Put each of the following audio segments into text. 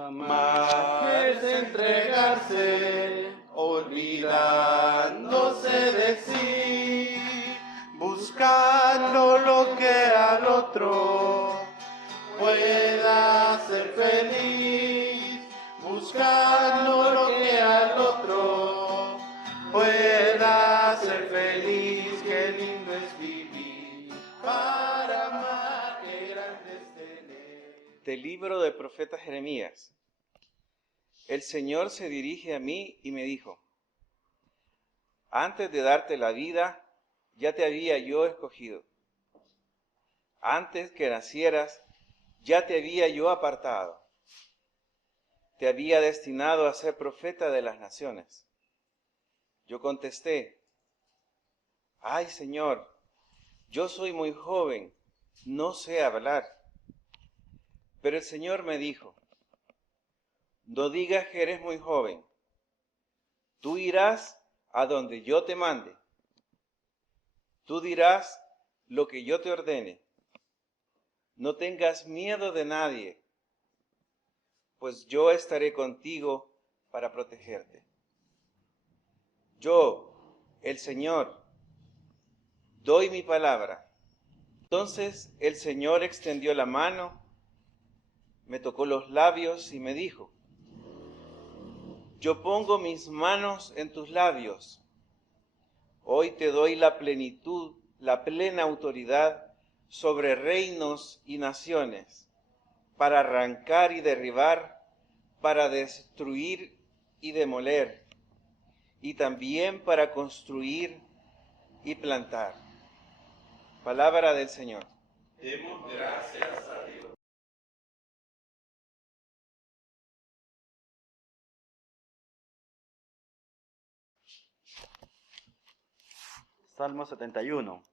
Jamás entregarse, olvidándose de sí, buscando lo que al otro pueda ser feliz, buscando lo que al otro pueda ser feliz. Qué lindo es vivir para amar, qué grande es tener. Del libro del profeta Jeremías. El Señor se dirige a mí y me dijo: antes de darte la vida, ya te había yo escogido. Antes que nacieras, ya te había yo apartado. Te había destinado a ser profeta de las naciones. Yo contesté: ay, Señor, yo soy muy joven, no sé hablar. Pero el Señor me dijo: no digas que eres muy joven. Tú irás a donde yo te mande. Tú dirás lo que yo te ordene. No tengas miedo de nadie, pues yo estaré contigo para protegerte. Yo, el Señor, doy mi palabra. Entonces el Señor extendió la mano, me tocó los labios y me dijo: yo pongo mis manos en tus labios. Hoy te doy la plenitud, la plena autoridad sobre reinos y naciones, para arrancar y derribar, para destruir y demoler, y también para construir y plantar. Palabra del Señor. Demos gracias a Dios. Salmo 71.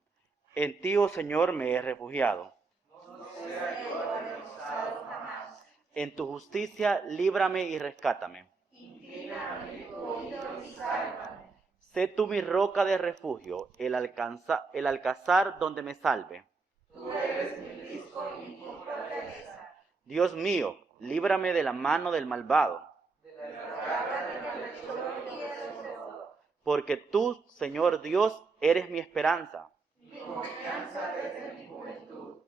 En ti, oh Señor, me he refugiado. No sea yo avergonzado jamás. En tu justicia, líbrame y rescátame. Inclíname tu oído y sálvame. Sé tú mi roca de refugio, el alcázar donde me salve. Tú eres mi risco y mi fortaleza. Dios mío, líbrame de la mano del malvado. De la garra del malhechor y de su lodo. Porque tú, Señor Dios, eres mi esperanza. Mi confianza desde mi juventud.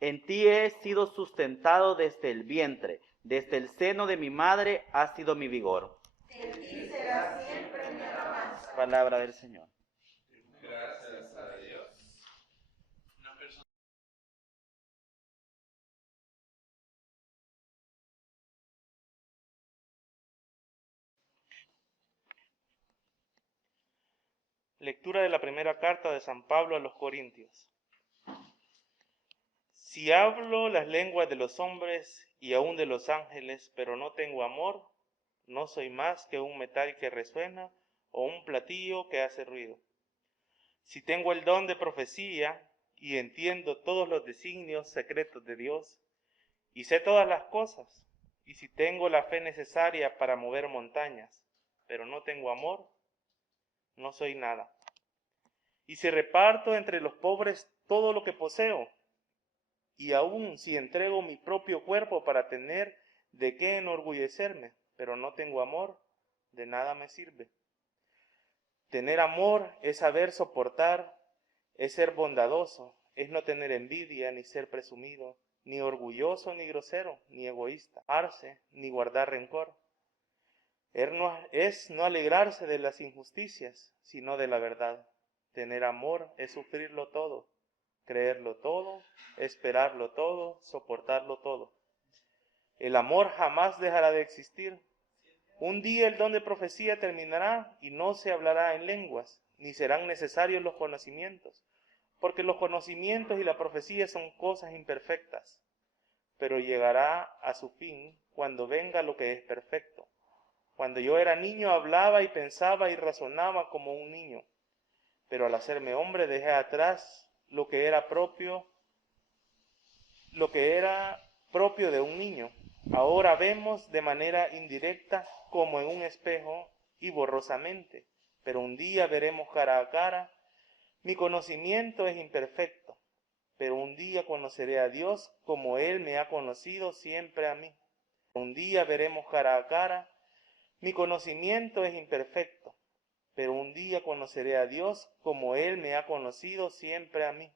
En ti he sido sustentado desde el vientre, desde el seno de mi madre ha sido mi vigor. En ti será siempre mi alabanza. Palabra del Señor. Gracias a Dios. Lectura de la primera carta de San Pablo a los Corintios. Si hablo las lenguas de los hombres y aún de los ángeles, pero no tengo amor, no soy más que un metal que resuena o un platillo que hace ruido. Si tengo el don de profecía y entiendo todos los designios secretos de Dios, y sé todas las cosas, y si tengo la fe necesaria para mover montañas, pero no tengo amor, no soy nada. Y si reparto entre los pobres todo lo que poseo, y aun si entrego mi propio cuerpo para tener de qué enorgullecerme, pero no tengo amor, de nada me sirve. Tener amor es saber soportar, es ser bondadoso, es no tener envidia, ni ser presumido, ni orgulloso, ni grosero, ni egoísta, ni guardar rencor. Es no alegrarse de las injusticias, sino de la verdad. Tener amor es sufrirlo todo, creerlo todo, esperarlo todo, soportarlo todo. El amor jamás dejará de existir. Un día el don de profecía terminará y no se hablará en lenguas, ni serán necesarios los conocimientos, porque los conocimientos y la profecía son cosas imperfectas, pero llegará a su fin cuando venga lo que es perfecto. Cuando yo era niño hablaba y pensaba y razonaba como un niño, pero al hacerme hombre dejé atrás lo que era propio de un niño. Ahora vemos de manera indirecta como en un espejo y borrosamente, pero un día veremos cara a cara. Mi conocimiento es imperfecto, pero un día conoceré a Dios como Él me ha conocido siempre a mí. Un día veremos cara a cara. Mi conocimiento es imperfecto, pero un día conoceré a Dios como Él me ha conocido siempre a mí.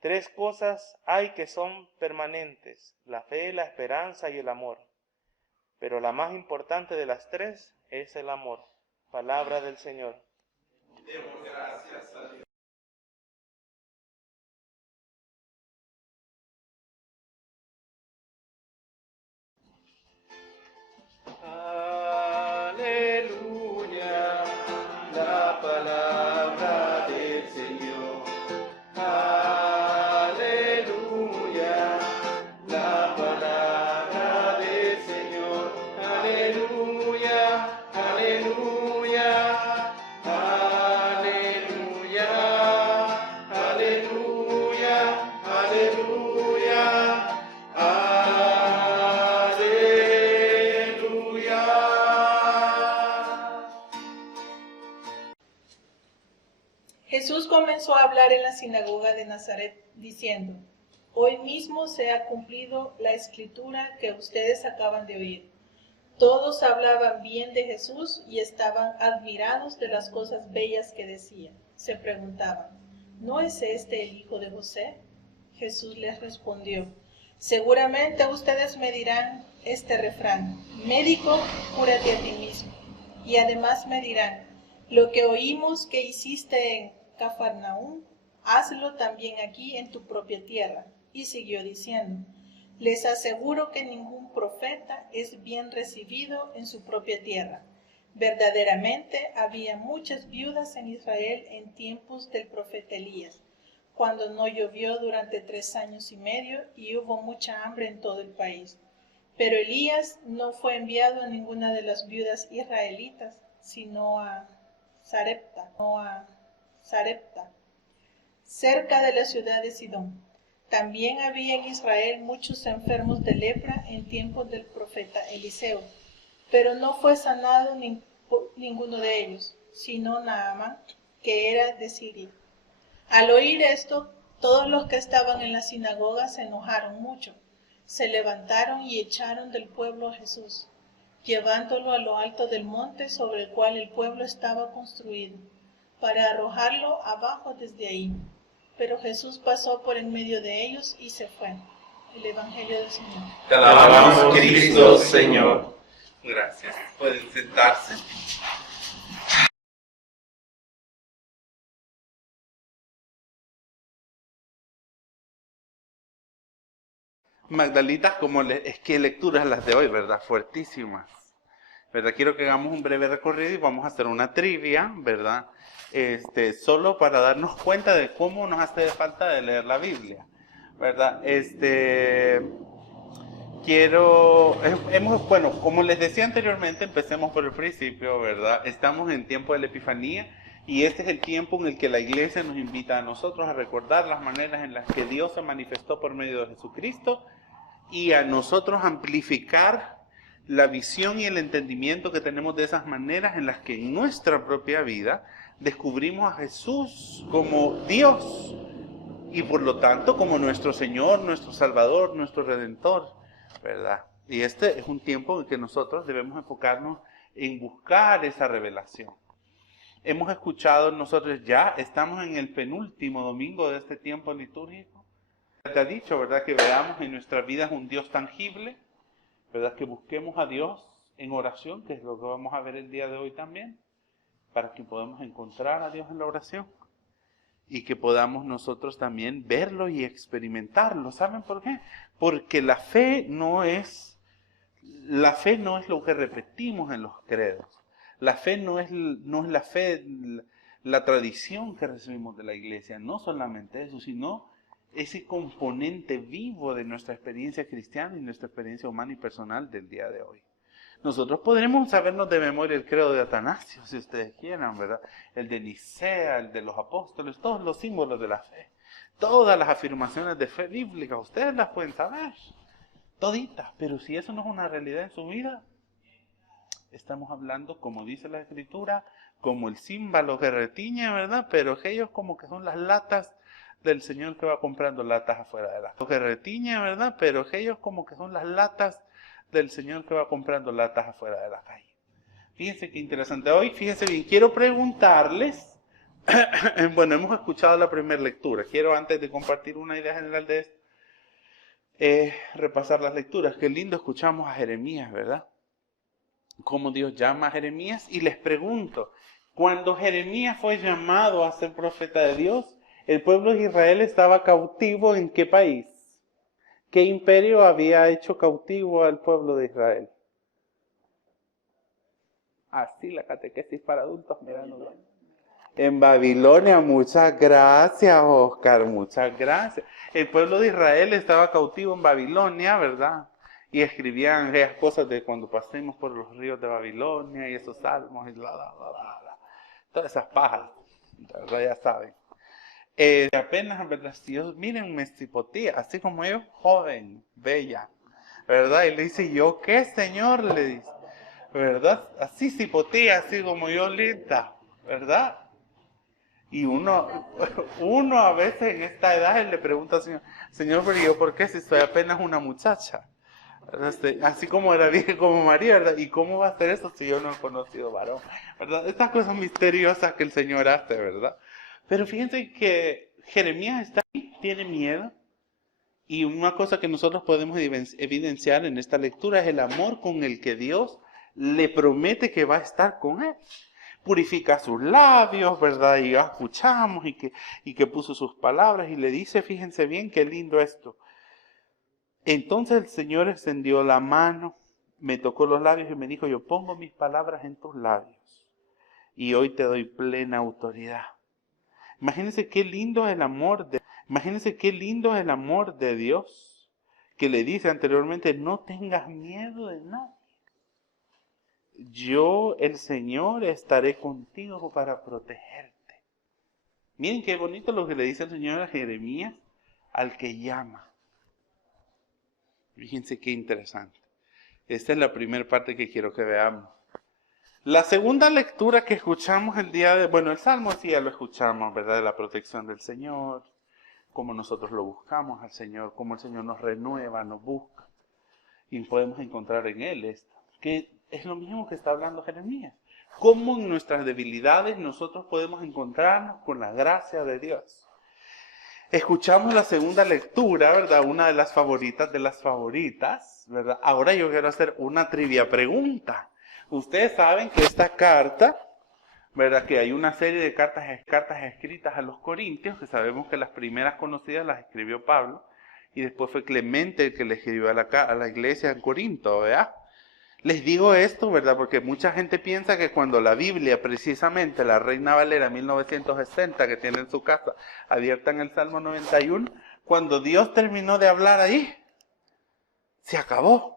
3 cosas hay que son permanentes: la fe, la esperanza y el amor. Pero la más importante de las 3 es el amor. Palabra del Señor. Demos gracias a Dios. Aleluya, la palabra del Señor. Aleluya, la palabra del Señor. Aleluya, aleluya, aleluya, aleluya, aleluya. Jesús comenzó a hablar en la sinagoga de Nazaret, diciendo: Hoy mismo se ha cumplido la escritura que ustedes acaban de oír. Todos hablaban bien de Jesús y estaban admirados de las cosas bellas que decía. Se preguntaban: ¿no es este el hijo de José? Jesús les respondió: seguramente ustedes me dirán este refrán: médico, cúrate a ti mismo. Y además me dirán: lo que oímos que hiciste en Cafarnaúm, hazlo también aquí en tu propia tierra. Y siguió diciendo: les aseguro que ningún profeta es bien recibido en su propia tierra. Verdaderamente había muchas viudas en Israel en tiempos del profeta Elías, cuando no llovió durante 3 años y medio y hubo mucha hambre en todo el país. Pero Elías no fue enviado a ninguna de las viudas israelitas, sino a Sarepta, cerca de la ciudad de Sidón. También había en Israel muchos enfermos de lepra en tiempos del profeta Eliseo, pero no fue sanado ninguno de ellos, sino Naamán, que era de Siria. Al oír esto, todos los que estaban en la sinagoga se enojaron mucho. Se levantaron y echaron del pueblo a Jesús, llevándolo a lo alto del monte sobre el cual el pueblo estaba construido, para arrojarlo abajo desde ahí. Pero Jesús pasó por en medio de ellos y se fue. El Evangelio del Señor. Te alabamos, Cristo, Señor. Gracias. Pueden sentarse. Magdalitas, es que lecturas las de hoy, ¿verdad? Fuertísimas. ¿Verdad? Quiero que hagamos un breve recorrido y vamos a hacer una trivia, ¿verdad? Solo para darnos cuenta de cómo nos hace falta de leer la Biblia, ¿verdad? Bueno, como les decía anteriormente, empecemos por el principio, ¿verdad? Estamos en tiempo de la Epifanía y este es el tiempo en el que la Iglesia nos invita a nosotros a recordar las maneras en las que Dios se manifestó por medio de Jesucristo y a nosotros amplificar la visión y el entendimiento que tenemos de esas maneras en las que en nuestra propia vida descubrimos a Jesús como Dios y por lo tanto como nuestro Señor, nuestro Salvador, nuestro Redentor, ¿verdad? Y este es un tiempo en que nosotros debemos enfocarnos en buscar esa revelación. Hemos escuchado nosotros ya, estamos en el penúltimo domingo de este tiempo litúrgico. Te ha dicho, ¿verdad? Que veamos en nuestras vidas un Dios tangible, ¿verdad? Que busquemos a Dios en oración, que es lo que vamos a ver el día de hoy también, para que podamos encontrar a Dios en la oración y que podamos nosotros también verlo y experimentarlo. ¿Saben por qué? Porque la fe no es lo que repetimos en los credos. La fe no es la fe, la tradición que recibimos de la iglesia, no solamente eso, sino ese componente vivo de nuestra experiencia cristiana y nuestra experiencia humana y personal del día de hoy. Nosotros podremos sabernos de memoria el credo de Atanasio, si ustedes quieran, ¿verdad? El de Nicea, el de los apóstoles, todos los símbolos de la fe. Todas las afirmaciones de fe bíblica, ustedes las pueden saber, toditas. Pero si eso no es una realidad en su vida, estamos hablando, como dice la Escritura, como el címbalo que retiñe, ¿verdad? Pero aquellos como que son las latas del señor que va comprando latas afuera de la casa. Que retiñe, ¿verdad? Pero aquellos como que son las latas del señor que va comprando latas afuera de la calle. Fíjense qué interesante. Hoy, fíjense bien, quiero preguntarles, bueno, hemos escuchado la primera lectura. Quiero, antes de compartir una idea general de esto, repasar las lecturas. Qué lindo escuchamos a Jeremías, ¿verdad? Cómo Dios llama a Jeremías. Y les pregunto, cuando Jeremías fue llamado a ser profeta de Dios, el pueblo de Israel estaba cautivo ¿en qué país? ¿Qué imperio había hecho cautivo al pueblo de Israel? Así la catequesis para adultos, mirando. En Babilonia. Muchas gracias, Oscar, muchas gracias. El pueblo de Israel estaba cautivo en Babilonia, ¿verdad? Y escribían esas cosas de cuando pasemos por los ríos de Babilonia y esos salmos y todas esas pajas, ¿verdad? Ya saben. Apenas, ¿verdad? Dios, mírenme, Cipotía, así como yo, joven, bella, ¿verdad? Y le dice, ¿yo qué, Señor? Le dice, ¿verdad? Así Cipotía, así como yo, linda, ¿verdad? Y uno a veces en esta edad él le pregunta al Señor, Señor, pero yo, ¿por qué si soy apenas una muchacha? Así como era virgen como María, ¿verdad? ¿Y cómo va a ser eso si yo no he conocido varón? ¿Verdad? Estas cosas misteriosas que el Señor hace, ¿verdad? Pero fíjense que Jeremías está ahí, tiene miedo. Y una cosa que nosotros podemos evidenciar en esta lectura es el amor con el que Dios le promete que va a estar con él. Purifica sus labios, ¿verdad? Y ya escuchamos y que puso sus palabras y le dice, fíjense bien, qué lindo esto. Entonces el Señor extendió la mano, me tocó los labios y me dijo, yo pongo mis palabras en tus labios y hoy te doy plena autoridad. Imagínense qué lindo es el amor de Dios, que le dice anteriormente, no tengas miedo de nadie. Yo, el Señor, estaré contigo para protegerte. Miren qué bonito lo que le dice el Señor a Jeremías, al que llama. Fíjense qué interesante. Esta es la primera parte que quiero que veamos. La segunda lectura que escuchamos el Salmo sí ya lo escuchamos, ¿verdad? De la protección del Señor, cómo nosotros lo buscamos al Señor, cómo el Señor nos renueva, nos busca. Y podemos encontrar en Él esto, que es lo mismo que está hablando Jeremías. Cómo en nuestras debilidades nosotros podemos encontrarnos con la gracia de Dios. Escuchamos la segunda lectura, ¿verdad? Una de las favoritas, ¿verdad? Ahora yo quiero hacer una trivia pregunta. Ustedes saben que esta carta, ¿verdad? Que hay una serie de cartas escritas a los Corintios, que sabemos que las primeras conocidas las escribió Pablo, y después fue Clemente el que le escribió a la iglesia en Corinto, ¿verdad? Les digo esto, ¿verdad? Porque mucha gente piensa que cuando la Biblia, precisamente la Reina Valera 1960, que tiene en su casa, abierta en el Salmo 91, cuando Dios terminó de hablar ahí, se acabó.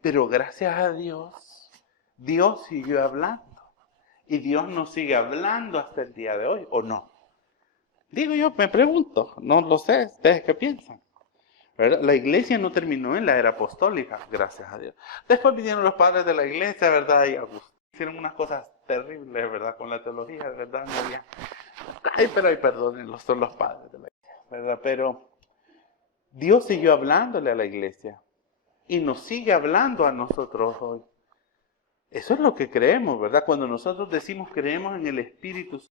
Pero gracias a Dios, Dios siguió hablando. Y Dios nos sigue hablando hasta el día de hoy, ¿o no? Digo yo, me pregunto, no lo sé, ¿ustedes qué piensan? ¿Verdad? La iglesia no terminó en la era apostólica, gracias a Dios. Después vinieron los padres de la iglesia, ¿verdad? Y hicieron unas cosas terribles, ¿verdad? Con la teología, ¿verdad? Pero perdónenlos, son los padres de la iglesia, ¿verdad? Pero Dios siguió hablándole a la iglesia y nos sigue hablando a nosotros hoy. Eso es lo que creemos, ¿verdad? Cuando nosotros decimos creemos en el Espíritu,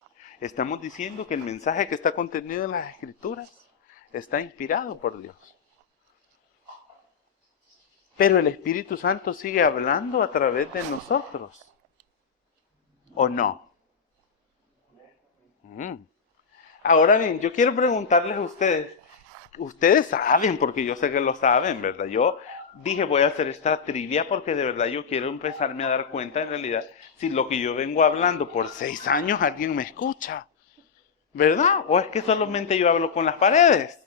estamos diciendo que el mensaje que está contenido en las Escrituras está inspirado por Dios. Pero el Espíritu Santo sigue hablando a través de nosotros. ¿O no? Ahora bien, yo quiero preguntarles a ustedes. Ustedes saben, porque yo sé que lo saben, ¿verdad? Yo dije, voy a hacer esta trivia porque de verdad yo quiero empezarme a dar cuenta en realidad si lo que yo vengo hablando por 6 años alguien me escucha. ¿Verdad? ¿O es que solamente yo hablo con las paredes?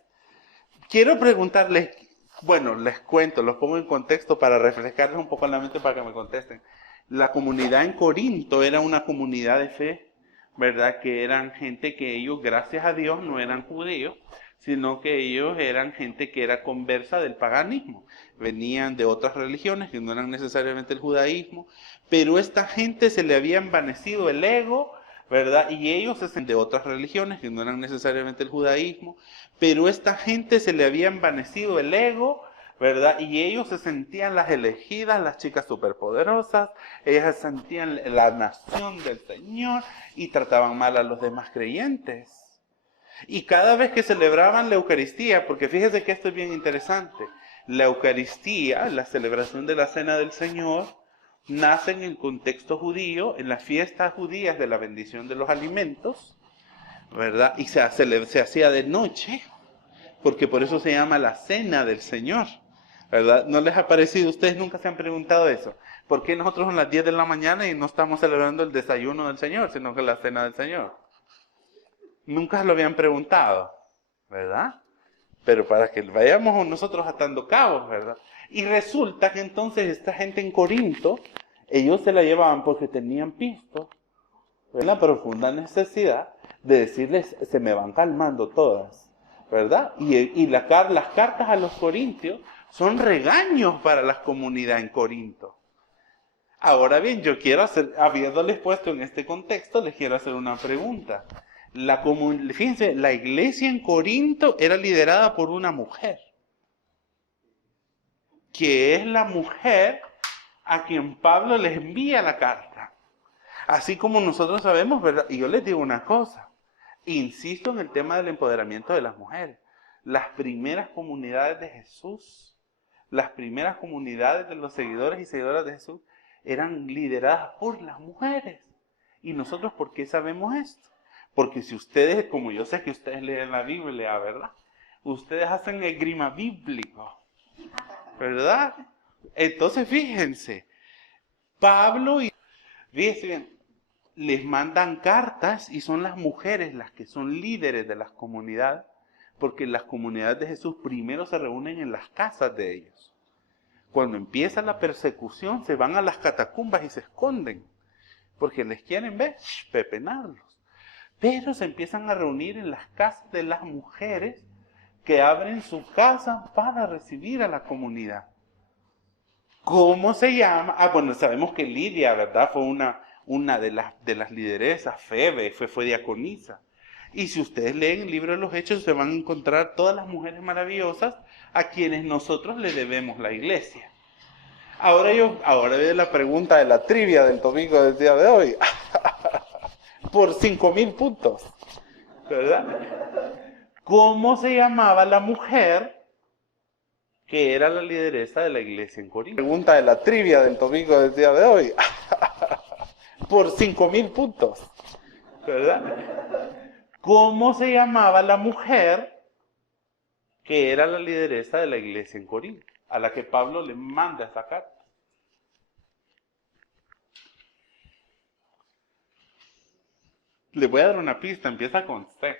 Quiero preguntarles, bueno, les cuento, los pongo en contexto para refrescarles un poco la mente para que me contesten. La comunidad en Corinto era una comunidad de fe, ¿verdad? Que eran gente que ellos, gracias a Dios, no eran judíos, sino que ellos eran gente que era conversa del paganismo. Venían de otras religiones que no eran necesariamente el judaísmo, pero esta gente se le había envanecido el ego, ¿verdad? Y ellos de otras religiones que no eran necesariamente el judaísmo, pero esta gente se le había envanecido el ego, ¿verdad? Y ellos se sentían las elegidas, las chicas superpoderosas, ellas se sentían la nación del Señor y trataban mal a los demás creyentes. Y cada vez que celebraban la Eucaristía, porque fíjese que esto es bien interesante, la Eucaristía, la celebración de la Cena del Señor, nace en el contexto judío, en las fiestas judías de la bendición de los alimentos, ¿verdad? Y se hacía de noche, porque por eso se llama la Cena del Señor, ¿verdad? ¿No les ha parecido? Ustedes nunca se han preguntado eso. ¿Por qué nosotros a las 10 de la mañana y no estamos celebrando el desayuno del Señor, sino que la Cena del Señor? Nunca se lo habían preguntado, ¿verdad? Pero para que vayamos nosotros atando cabos, ¿verdad? Y resulta que entonces esta gente en Corinto, ellos se la llevaban porque tenían pisto, la profunda necesidad de decirles, se me van calmando todas, ¿verdad? Y las cartas a los corintios son regaños para la comunidad en Corinto. Ahora bien, yo quiero hacer, habiéndoles puesto en este contexto, les quiero hacer una pregunta. Fíjense, la iglesia en Corinto era liderada por una mujer, que es la mujer a quien Pablo les envía la carta. Así como nosotros sabemos, ¿verdad? Y yo les digo una cosa, insisto en el tema del empoderamiento de las mujeres. Las primeras comunidades de Jesús, las primeras comunidades de los seguidores y seguidoras de Jesús, eran lideradas por las mujeres. ¿Y nosotros por qué sabemos esto? Porque si ustedes, como yo sé que ustedes leen la Biblia, ¿verdad? Ustedes hacen esgrima bíblico, ¿verdad? Entonces fíjense, Pablo y fíjense bien, les mandan cartas y son las mujeres las que son líderes de las comunidades, porque las comunidades de Jesús primero se reúnen en las casas de ellos. Cuando empieza la persecución se van a las catacumbas y se esconden, porque les quieren ver, pepenarlos. Pero se empiezan a reunir en las casas de las mujeres que abren su casa para recibir a la comunidad. ¿Cómo se llama? Bueno, sabemos que Lidia, ¿verdad? Fue una de las lideresas, Febe, fue diaconisa. Y si ustedes leen el libro de los Hechos, se van a encontrar todas las mujeres maravillosas a quienes nosotros le debemos la iglesia. Ahora viene la pregunta de la trivia del domingo del día de hoy. Por 5,000 puntos, ¿verdad? ¿Cómo se llamaba la mujer que era la lideresa de la iglesia en Corinto? Pregunta de la trivia del domingo del día de hoy. Por 5,000 puntos, ¿verdad? ¿Cómo se llamaba la mujer que era la lideresa de la iglesia en Corinto, a la que Pablo le manda esa carta? Le voy a dar una pista, empieza con C.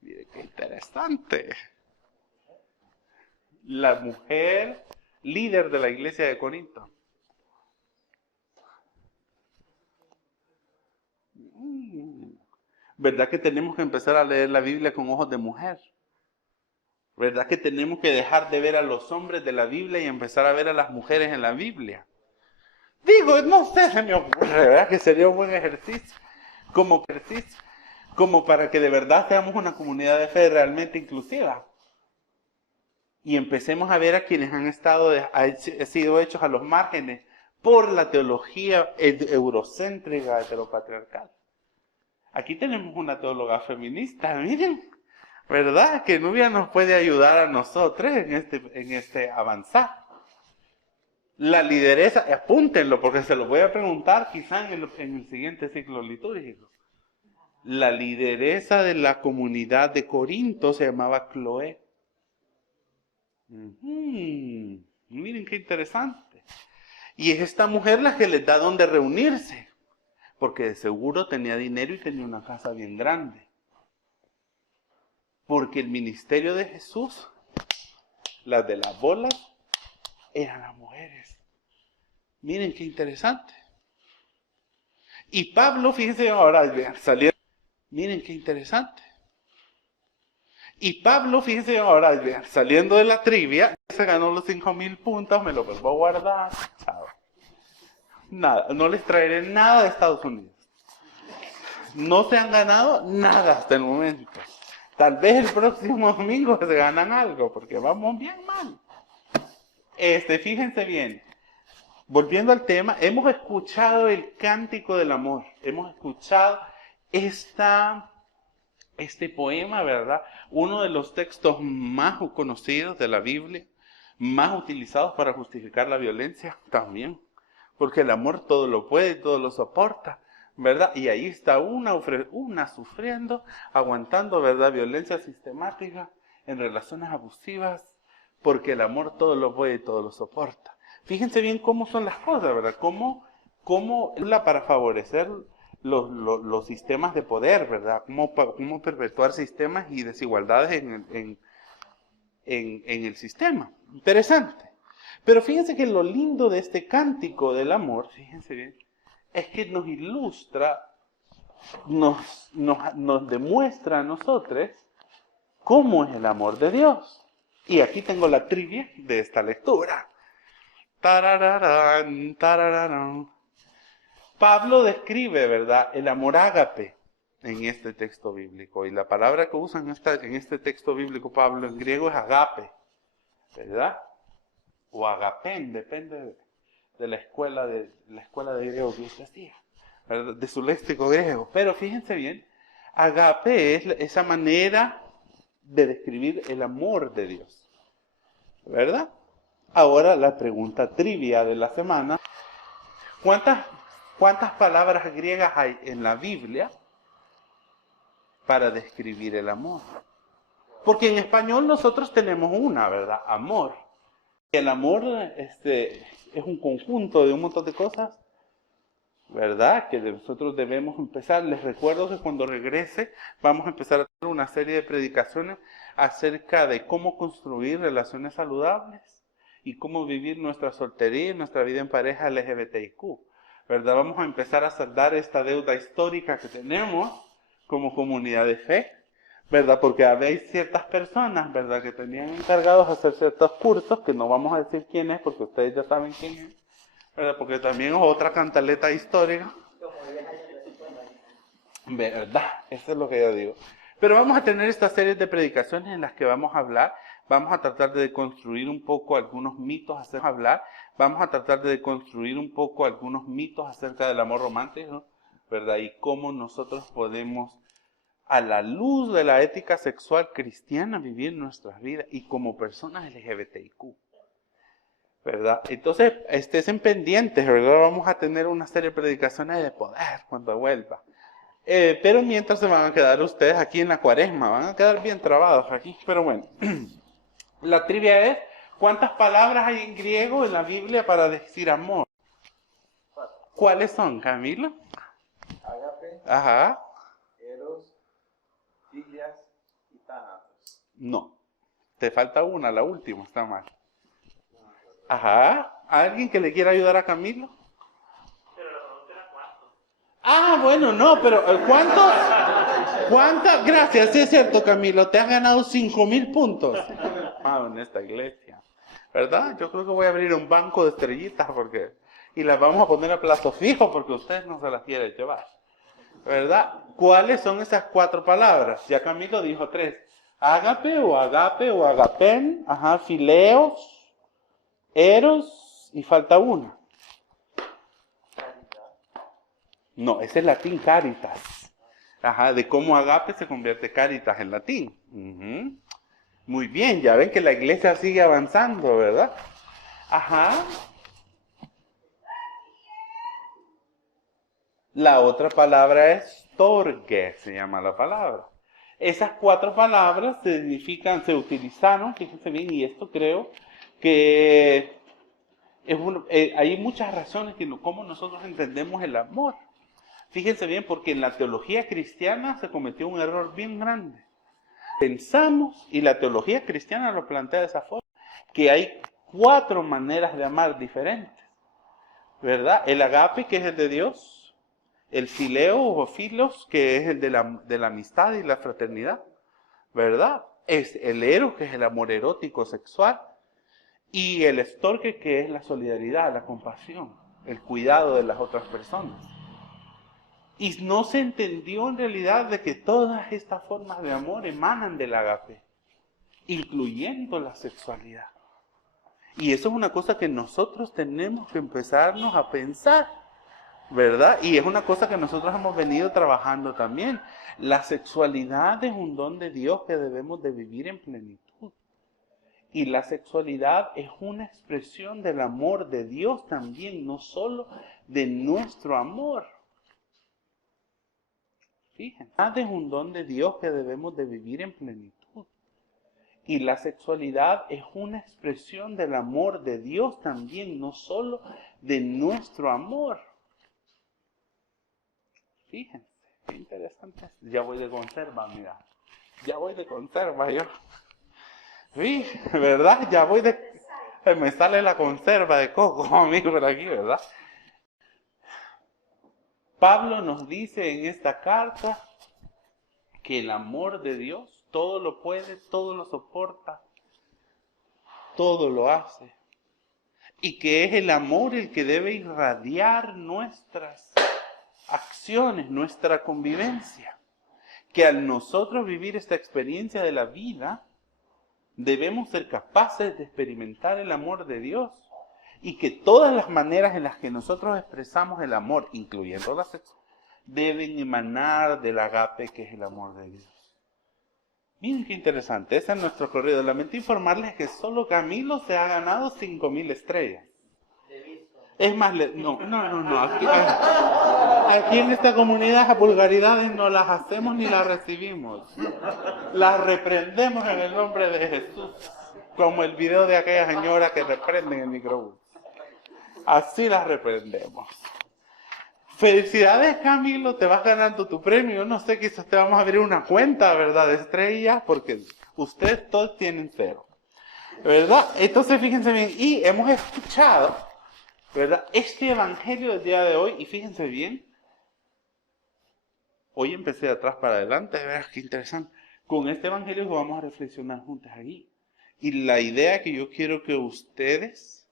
Mire qué interesante. La mujer líder de la iglesia de Corinto. ¿Verdad que tenemos que empezar a leer la Biblia con ojos de mujer? ¿Verdad que tenemos que dejar de ver a los hombres de la Biblia y empezar a ver a las mujeres en la Biblia? Digo, no sé, se me ocurre, ¿verdad? Que sería un buen ejercicio, como para que de verdad seamos una comunidad de fe realmente inclusiva. Y empecemos a ver a quienes han sido hechos a los márgenes por la teología eurocéntrica heteropatriarcal. Aquí tenemos una teóloga feminista, miren. ¿Verdad? Que Nubia nos puede ayudar a nosotros en este avanzar. La lideresa, apúntenlo porque se lo voy a preguntar quizá en el siguiente ciclo litúrgico. La lideresa de la comunidad de Corinto se llamaba Cloé. Miren qué interesante. Y es esta mujer la que les da donde reunirse, porque de seguro tenía dinero y tenía una casa bien grande. Porque el ministerio de Jesús, las de las bolas, eran las mujeres. Miren qué interesante. Y Pablo, fíjense ahora, saliendo. Miren qué interesante. Y Pablo, fíjense ahora, saliendo de la trivia, se ganó los 5,000 puntos, me lo vuelvo a guardar. Chao. Nada, no les traeré nada de Estados Unidos. no se han ganado nada hasta el momento. Tal vez el próximo domingo se ganan algo, porque vamos bien mal. Fíjense bien, volviendo al tema, hemos escuchado el cántico del amor, hemos escuchado este poema, ¿verdad? Uno de los textos más conocidos de la Biblia, más utilizados para justificar la violencia también, porque el amor todo lo puede, todo lo soporta, ¿verdad? Y ahí está una sufriendo, aguantando, ¿verdad? Violencia sistemática en relaciones abusivas, porque el amor todo lo puede y todo lo soporta. Fíjense bien cómo son las cosas, ¿verdad? Cómo para favorecer los sistemas de poder, ¿verdad? Cómo perpetuar sistemas y desigualdades en el sistema. Interesante. Pero fíjense que lo lindo de este cántico del amor, fíjense bien, es que nos ilustra, nos demuestra a nosotros cómo es el amor de Dios. Y aquí tengo la trivia de esta lectura. Tarararán, tarararán. Pablo describe, ¿verdad?, el amor ágape en este texto bíblico. Y la palabra que usa en este texto bíblico Pablo en griego es agape, ¿verdad? O agapén, depende de la escuela de griego que usted hacía, ¿verdad? De su léxico griego. Pero fíjense bien, agape es esa manera de describir el amor de Dios, ¿verdad? Ahora la pregunta trivia de la semana. ¿Cuántas palabras griegas hay en la Biblia para describir el amor? Porque en español nosotros tenemos una, ¿verdad? Amor. El amor es un conjunto de un montón de cosas, ¿verdad? Que nosotros debemos empezar. Les recuerdo que cuando regrese vamos a empezar a hacer una serie de predicaciones acerca de cómo construir relaciones saludables y cómo vivir nuestra soltería y nuestra vida en pareja LGBTIQ, ¿verdad? Vamos a empezar a saldar esta deuda histórica que tenemos como comunidad de fe, ¿verdad? Porque habéis ciertas personas, ¿verdad?, que tenían encargados de hacer ciertos cursos, que no vamos a decir quién es, porque ustedes ya saben quién es, ¿verdad? Porque también es otra cantaleta histórica, ¿verdad? Eso es lo que yo digo. Pero vamos a tener esta serie de predicaciones en las que vamos a hablar, vamos a tratar de deconstruir un poco algunos mitos acerca del amor romántico, ¿verdad? Y cómo nosotros podemos, a la luz de la ética sexual cristiana, vivir nuestras vidas y como personas LGBTIQ, ¿verdad? Entonces, estén pendientes, ¿verdad? Vamos a tener una serie de predicaciones de poder cuando vuelva. Pero mientras se van a quedar ustedes aquí en la cuaresma, van a quedar bien trabados aquí, pero bueno. La trivia es, ¿cuántas palabras hay en griego en la Biblia para decir amor? ¿Cuáles son, Camilo? Ágape, Ajá. eros, filias y tánatos. No. Te falta una, la última, está mal. Ajá. ¿Alguien que le quiera ayudar a Camilo? Pero la pregunta era cuánto. Ah, bueno, no, pero ¿cuántos? ¿Cuántas? Gracias, sí es cierto, Camilo, te has ganado 5,000 puntos. En esta iglesia, ¿verdad? Yo creo que voy a abrir un banco de estrellitas y las vamos a poner a plazo fijo porque ustedes no se las quieren llevar, ¿verdad? ¿Cuáles son esas 4 palabras? Ya Camilo dijo 3. Ágape o agapén, ajá, fileos, eros y falta una. No, ese es latín caritas. Ajá, de cómo agape se convierte caritas en latín. Muy bien, ya ven que la iglesia sigue avanzando, ¿verdad? Ajá. La otra palabra es torge, se llama la palabra. Esas 4 palabras se utilizaron, fíjense bien, y esto creo que hay muchas razones cómo nosotros entendemos el amor. Fíjense bien, porque en la teología cristiana se cometió un error bien grande. Pensamos, y la teología cristiana lo plantea de esa forma, que hay 4 maneras de amar diferentes, ¿verdad? El agape, que es el de Dios, el fileo o filos, que es el de la amistad y la fraternidad, ¿verdad? Es el eros, que es el amor erótico sexual, y el storge, que es la solidaridad, la compasión, el cuidado de las otras personas. Y no se entendió en realidad de que todas estas formas de amor emanan del ágape, incluyendo la sexualidad. Y eso es una cosa que nosotros tenemos que empezarnos a pensar, ¿verdad? Y es una cosa que nosotros hemos venido trabajando también. La sexualidad es un don de Dios que debemos de vivir en plenitud. Y la sexualidad es una expresión del amor de Dios también, no solo de nuestro amor. Fíjense, es un don de Dios que debemos de vivir en plenitud. Y la sexualidad es una expresión del amor de Dios también, no solo de nuestro amor. Fíjense, qué interesante. Ya voy de conserva, mira. Ya voy de conserva yo. Sí, ¿verdad? Ya voy de... Me sale la conserva de coco a mí por aquí, ¿verdad? Pablo nos dice en esta carta que el amor de Dios todo lo puede, todo lo soporta, todo lo hace. Y que es el amor el que debe irradiar nuestras acciones, nuestra convivencia. Que al nosotros vivir esta experiencia de la vida, debemos ser capaces de experimentar el amor de Dios. Y que todas las maneras en las que nosotros expresamos el amor, incluyendo la sexualidad, deben emanar del agape que es el amor de Dios. Miren qué interesante, ese es nuestro corrido. Lamento informarles que solo Camilo se ha ganado 5,000 estrellas. Es más, no, aquí en esta comunidad las vulgaridades no las hacemos ni las recibimos. Las reprendemos en el nombre de Jesús, como el video de aquella señora que reprenden el microbús. Así las reprendemos. Felicidades, Camilo, te vas ganando tu premio. No sé, quizás te vamos a abrir una cuenta, ¿verdad?, de estrellas, porque ustedes todos tienen 0, ¿verdad? Entonces, fíjense bien, y hemos escuchado, ¿verdad?, este evangelio del día de hoy, y fíjense bien, hoy empecé de atrás para adelante, ¿verdad? Qué interesante. Con este evangelio vamos a reflexionar juntos aquí. Y la idea que yo quiero que ustedes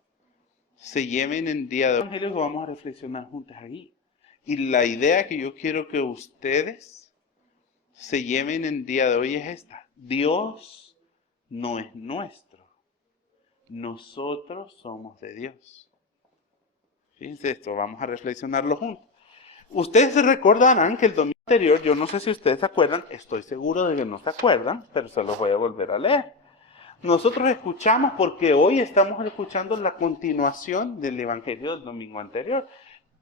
se lleven en día de hoy, evangelio vamos a reflexionar juntos aquí. Y la idea que yo quiero que ustedes se lleven en día de hoy es esta. Dios no es nuestro. Nosotros somos de Dios. Fíjense esto, vamos a reflexionarlo juntos. Ustedes se recordarán que el domingo anterior, yo no sé si ustedes se acuerdan, estoy seguro de que no se acuerdan, pero se los voy a volver a leer. Nosotros escuchamos, porque hoy estamos escuchando la continuación del evangelio del domingo anterior.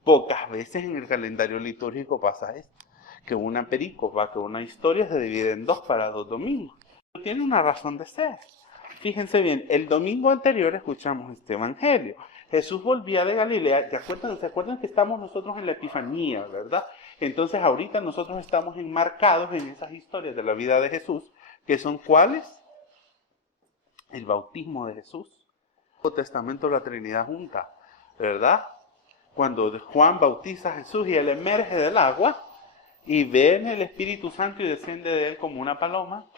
Pocas veces en el calendario litúrgico pasa esto, que una perícopa, que una historia se divide en 2 para 2 domingos. Tiene una razón de ser. Fíjense bien, el domingo anterior escuchamos este evangelio. Jesús volvía de Galilea. ¿Se acuerdan que estamos nosotros en la Epifanía, verdad? Entonces ahorita nosotros estamos enmarcados en esas historias de la vida de Jesús, que son ¿cuáles? El bautismo de Jesús, el Nuevo Testamento de la Trinidad junta, ¿verdad? Cuando Juan bautiza a Jesús y él emerge del agua y ve en el Espíritu Santo y desciende de él como una paloma,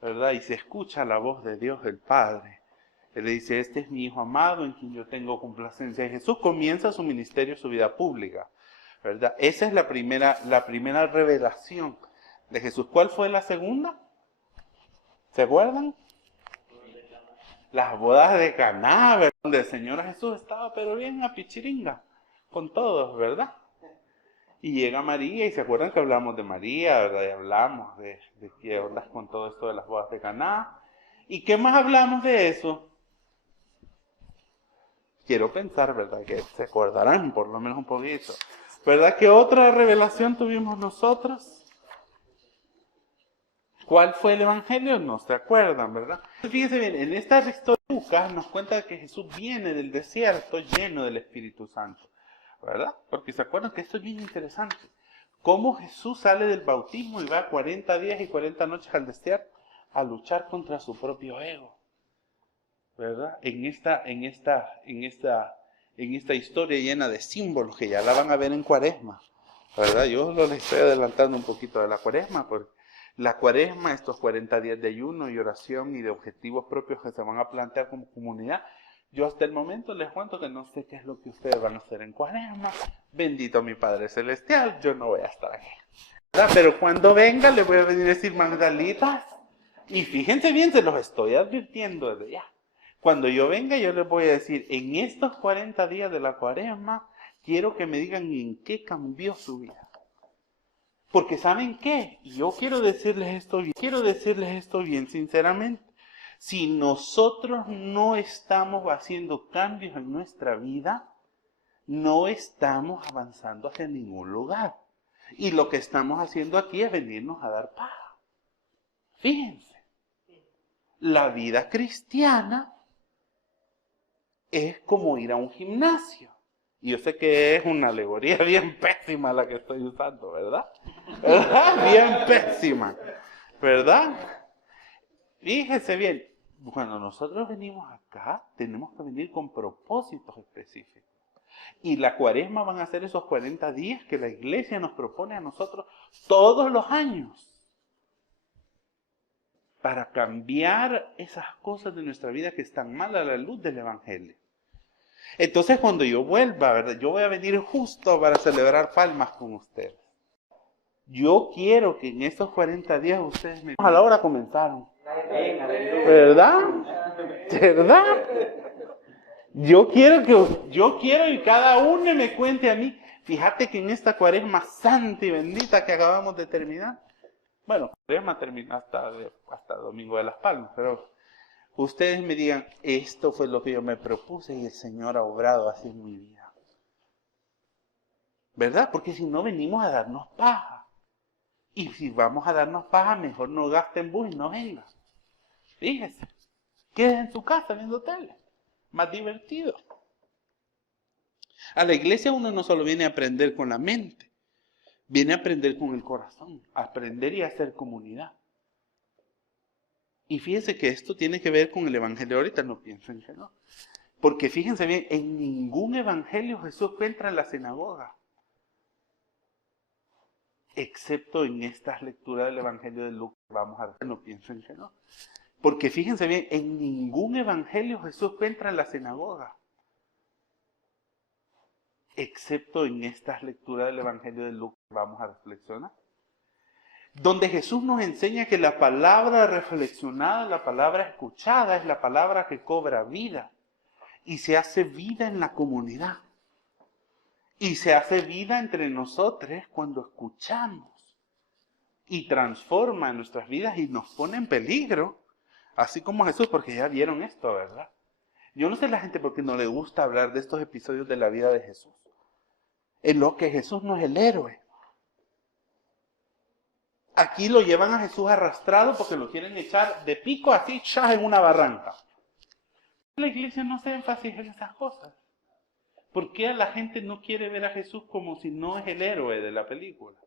¿verdad? Y se escucha la voz de Dios el Padre. Él le dice, este es mi Hijo amado en quien yo tengo complacencia. Y Jesús comienza su ministerio, su vida pública, ¿verdad? Esa es la primera revelación de Jesús. ¿Cuál fue la segunda? ¿Se acuerdan? Las bodas de Caná, ¿verdad? Donde el Señor Jesús estaba pero bien a pichiringa con todos, ¿verdad? Y llega María, y se acuerdan que hablamos de María, ¿verdad? Y hablamos de qué ondas con todo esto de las bodas de Caná. ¿Y qué más hablamos de eso? Quiero pensar, ¿verdad?, que se acordarán por lo menos un poquito. ¿Verdad? ¿Qué otra revelación tuvimos nosotros? ¿Cuál fue el evangelio? No se acuerdan, ¿verdad? Fíjense bien, en esta historia Lucas nos cuenta que Jesús viene del desierto lleno del Espíritu Santo, ¿verdad? Porque se acuerdan que esto es bien interesante. Cómo Jesús sale del bautismo y va 40 días y 40 noches al desierto a luchar contra su propio ego, ¿verdad? En esta historia llena de símbolos que ya la van a ver en Cuaresma, ¿verdad? Yo les estoy adelantando un poquito de la Cuaresma, porque la Cuaresma, estos 40 días de ayuno y oración y de objetivos propios que se van a plantear como comunidad, Yo hasta el momento les cuento que no sé qué es lo que ustedes van a hacer en Cuaresma. Bendito mi Padre Celestial, yo no voy a estar aquí. ¿Verdad? Pero cuando venga les voy a venir a decir, Magdalitas, y fíjense bien, se los estoy advirtiendo desde ya. Cuando yo venga yo les voy a decir, en estos 40 días de la Cuaresma, quiero que me digan en qué cambió su vida. Porque ¿saben qué? Yo quiero decirles esto bien sinceramente. Si nosotros no estamos haciendo cambios en nuestra vida, no estamos avanzando hacia ningún lugar. Y lo que estamos haciendo aquí es venirnos a dar paja. Fíjense, la vida cristiana es como ir a un gimnasio. Y yo sé que es una alegoría bien pésima la que estoy usando, ¿verdad? ¿Verdad? Bien pésima, ¿verdad? Fíjense bien, cuando nosotros venimos acá, tenemos que venir con propósitos específicos. Y la Cuaresma van a ser esos 40 días que la iglesia nos propone a nosotros todos los años. Para cambiar esas cosas de nuestra vida que están mal a la luz del Evangelio. Entonces cuando yo vuelva, ¿verdad? Yo voy a venir justo para celebrar palmas con ustedes. Yo quiero que en esos 40 días ustedes me... A la hora comenzaron. ¿Verdad? ¿Verdad? Yo quiero y cada uno me cuente a mí. Fíjate que en esta Cuaresma santa y bendita que acabamos de terminar. Bueno, Cuaresma termina hasta Domingo de las Palmas, pero ustedes me digan, esto fue lo que yo me propuse y el Señor ha obrado así en mi vida. ¿Verdad? Porque si no venimos a darnos paja. Y si vamos a darnos paja, mejor no gasten bus y no vengan. Fíjese, quédense en su casa viendo tele. Más divertido. A la iglesia uno no solo viene a aprender con la mente, viene a aprender con el corazón, a aprender y a hacer comunidad. Y fíjense que esto tiene que ver con el evangelio ahorita, no piensen que no. Porque fíjense bien, en ningún evangelio Jesús entra en la sinagoga. Excepto en estas lecturas del evangelio de Lucas, vamos a ver, no piensen que no. Porque fíjense bien, en ningún evangelio Jesús entra en la sinagoga. Excepto en estas lecturas del evangelio de Lucas, vamos a reflexionar. Donde Jesús nos enseña que la palabra reflexionada, la palabra escuchada, es la palabra que cobra vida. Y se hace vida en la comunidad. Y se hace vida entre nosotros cuando escuchamos. Y transforma nuestras vidas y nos pone en peligro. Así como Jesús, porque ya vieron esto, ¿verdad? Yo no sé la gente por qué no le gusta hablar de estos episodios de la vida de Jesús. En lo que Jesús no es el héroe. Aquí lo llevan a Jesús arrastrado porque lo quieren echar de pico así, chas, en una barranca. La iglesia no hace énfasis en esas cosas. ¿Por qué a la gente no quiere ver a Jesús como si no es el héroe de la película?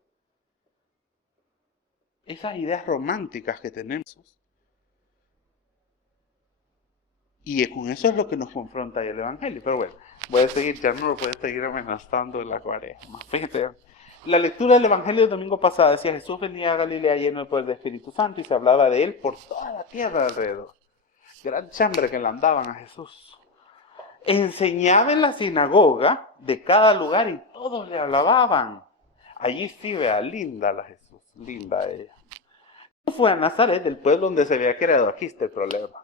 Esas ideas románticas que tenemos. Y con eso es lo que nos confronta el Evangelio. Pero bueno, voy a seguir, ya no lo puedo seguir amenazando en la Cuaresma. Fíjate, la lectura del Evangelio del domingo pasado decía, Jesús venía a Galilea lleno del poder del Espíritu Santo y se hablaba de él por toda la tierra alrededor. Gran chambre que le andaban a Jesús. Enseñaba en la sinagoga de cada lugar y todos le alababan. Allí sí vea, linda la Jesús, linda ella. Fue a Nazaret, del pueblo donde se había creado. Aquí está el problema.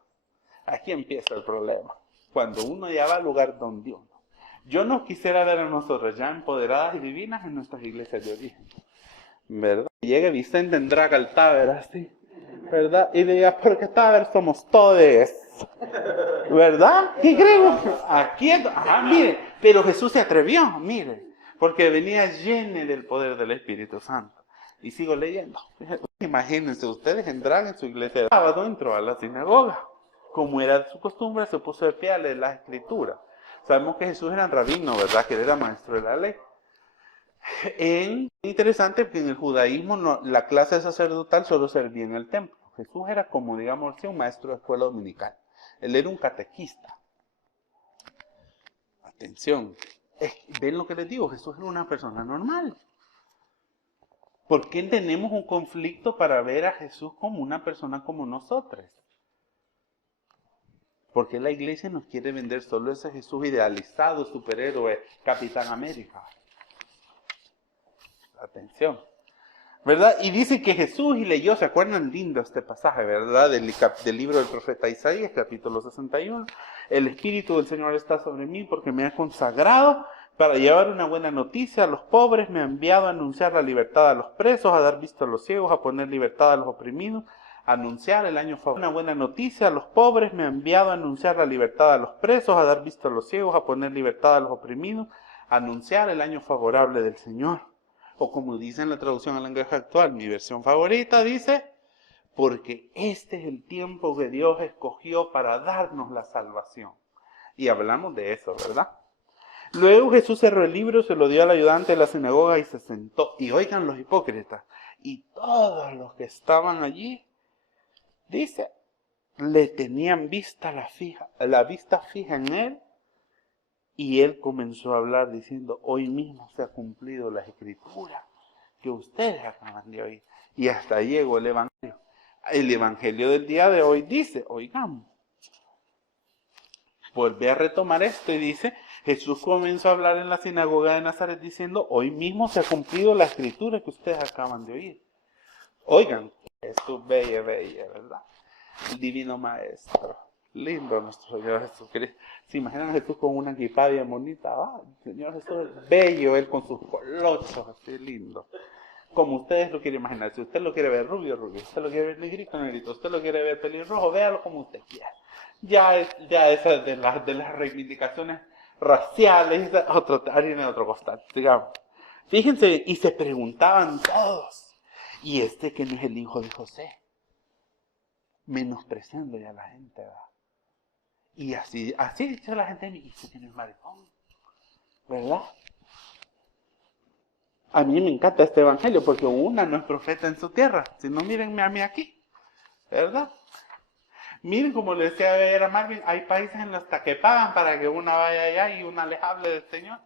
Aquí empieza el problema. Cuando uno ya va al lugar donde uno. Yo no quisiera ver a nosotros ya empoderadas y divinas en nuestras iglesias de origen. ¿Verdad? Llegue Vicente en drag al Taber así. ¿Verdad? Y diga, porque Taber somos todes. ¿Verdad? ¿Qué creen? Aquí, mire. Pero Jesús se atrevió, mire. Porque venía lleno del poder del Espíritu Santo. Y sigo leyendo. Imagínense ustedes en drag en su iglesia. El sábado entró a la sinagoga. Como era su costumbre, se puso de pie a leer las escrituras. Sabemos que Jesús era rabino, ¿verdad? Que él era maestro de la ley. Interesante porque en el judaísmo la clase sacerdotal solo servía en el templo. Jesús era como, digamos así, un maestro de escuela dominical. Él era un catequista. Atención. ¿Ven lo que les digo? Jesús era una persona normal. ¿Por qué tenemos un conflicto para ver a Jesús como una persona como nosotros? Porque la iglesia nos quiere vender solo ese Jesús idealizado, superhéroe, Capitán América. Atención. ¿Verdad? Y dice que Jesús y leyó, ¿se acuerdan? Lindo este pasaje, ¿verdad? Del libro del profeta Isaías, capítulo 61. El Espíritu del Señor está sobre mí porque me ha consagrado para llevar una buena noticia a los pobres, me ha enviado a anunciar la libertad a los presos, a dar vista a los ciegos, a poner libertad a los oprimidos, a anunciar el año favorable. Una buena noticia a los pobres, me ha enviado a anunciar la libertad a los presos, a dar vista a los ciegos, a poner libertad a los oprimidos, a anunciar el año favorable del Señor. O como dice en la traducción al lenguaje actual, mi versión favorita dice, porque este es el tiempo que Dios escogió para darnos la salvación. Y hablamos de eso, ¿verdad? Luego Jesús cerró el libro, se lo dio al ayudante de la sinagoga y se sentó. Y oigan los hipócritas, y todos los que estaban allí, dice, le tenían la vista fija en él. Y él comenzó a hablar diciendo, hoy mismo se ha cumplido la escritura que ustedes acaban de oír. Y hasta ahí llegó el evangelio. El evangelio del día de hoy dice, oigamos, vuelve a retomar esto y dice, Jesús comenzó a hablar en la sinagoga de Nazaret diciendo, hoy mismo se ha cumplido la escritura que ustedes acaban de oír. Oigan, Jesús bella, ¿verdad? El divino maestro. Lindo nuestro Señor Jesucristo. ¿Se imaginan a Jesús con una equipada bien bonita? El Señor Jesús es bello, Él con sus colochos, así lindo. Como ustedes lo quieren imaginar. Si usted lo quiere ver rubio, rubio. Si usted lo quiere ver negrito, negrito. Si usted lo quiere ver pelirrojo, véalo como usted quiera. Ya esa de las reivindicaciones raciales, harina de otro costal, digamos. Fíjense, y se preguntaban todos, ¿y este que no es el hijo de José? Menospreciando ya a la gente, ¿verdad? Y así dice la gente, y este que no es maricón, ¿verdad? A mí me encanta este evangelio porque una no es profeta en su tierra, sino mírenme a mí aquí, ¿verdad? Miren, como le decía ayer a Marvin, hay países en los que pagan para que una vaya allá y una les hable del Señor.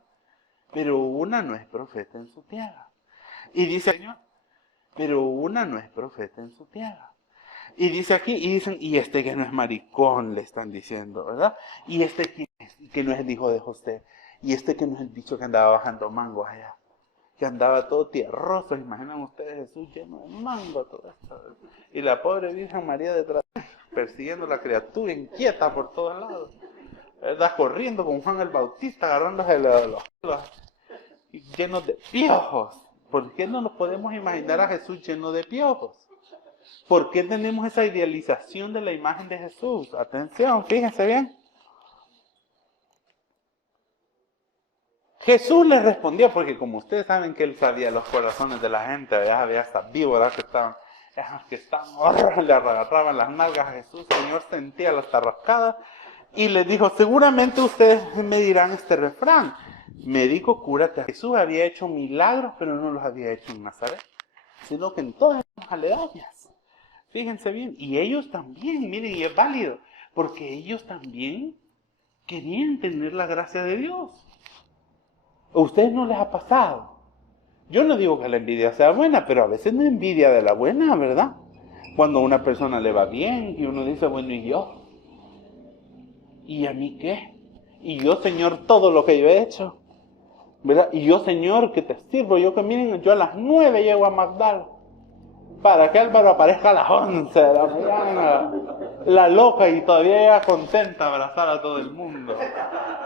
Pero una no es profeta en su tierra. Y dice el Señor, pero una no es profeta en su tierra. Y dice aquí, y dicen, y este que no es maricón, le están diciendo, ¿verdad? Y este que no es el hijo de José. Y este que no es el bicho que andaba bajando mangos allá. Que andaba todo tierroso, imaginan ustedes Jesús lleno de mango, todo esto. Y la pobre Virgen María detrás, persiguiendo a la criatura inquieta por todos lados, ¿verdad? Corriendo con Juan el Bautista, agarrándose de los llenos de piojos. ¿Por qué no nos podemos imaginar a Jesús lleno de piojos? ¿Por qué tenemos esa idealización de la imagen de Jesús? Atención, fíjense bien. Jesús les respondió, porque como ustedes saben que él sabía los corazones de la gente, había estas víboras que le agarraban las nalgas a Jesús, el Señor sentía las tarrascadas y les dijo, seguramente ustedes me dirán este refrán, médico, cúrate. Jesús había hecho milagros, pero no los había hecho en Nazaret, sino que en todas las aledañas. Fíjense bien, y ellos también, miren, y es válido, porque ellos también querían tener la gracia de Dios. ¿A ustedes no les ha pasado? Yo no digo que la envidia sea buena, pero a veces no envidia de la buena, ¿verdad? Cuando a una persona le va bien y uno dice, bueno, ¿y yo? ¿Y a mí qué? ¿Y yo, Señor, todo lo que yo he hecho? ¿Verdad? Y yo, Señor, que te sirvo, yo que miren, yo a las 9 llego a Magdala, para que Álvaro aparezca a las 11 de la mañana, la loca, y todavía llega contenta a abrazar a todo el mundo.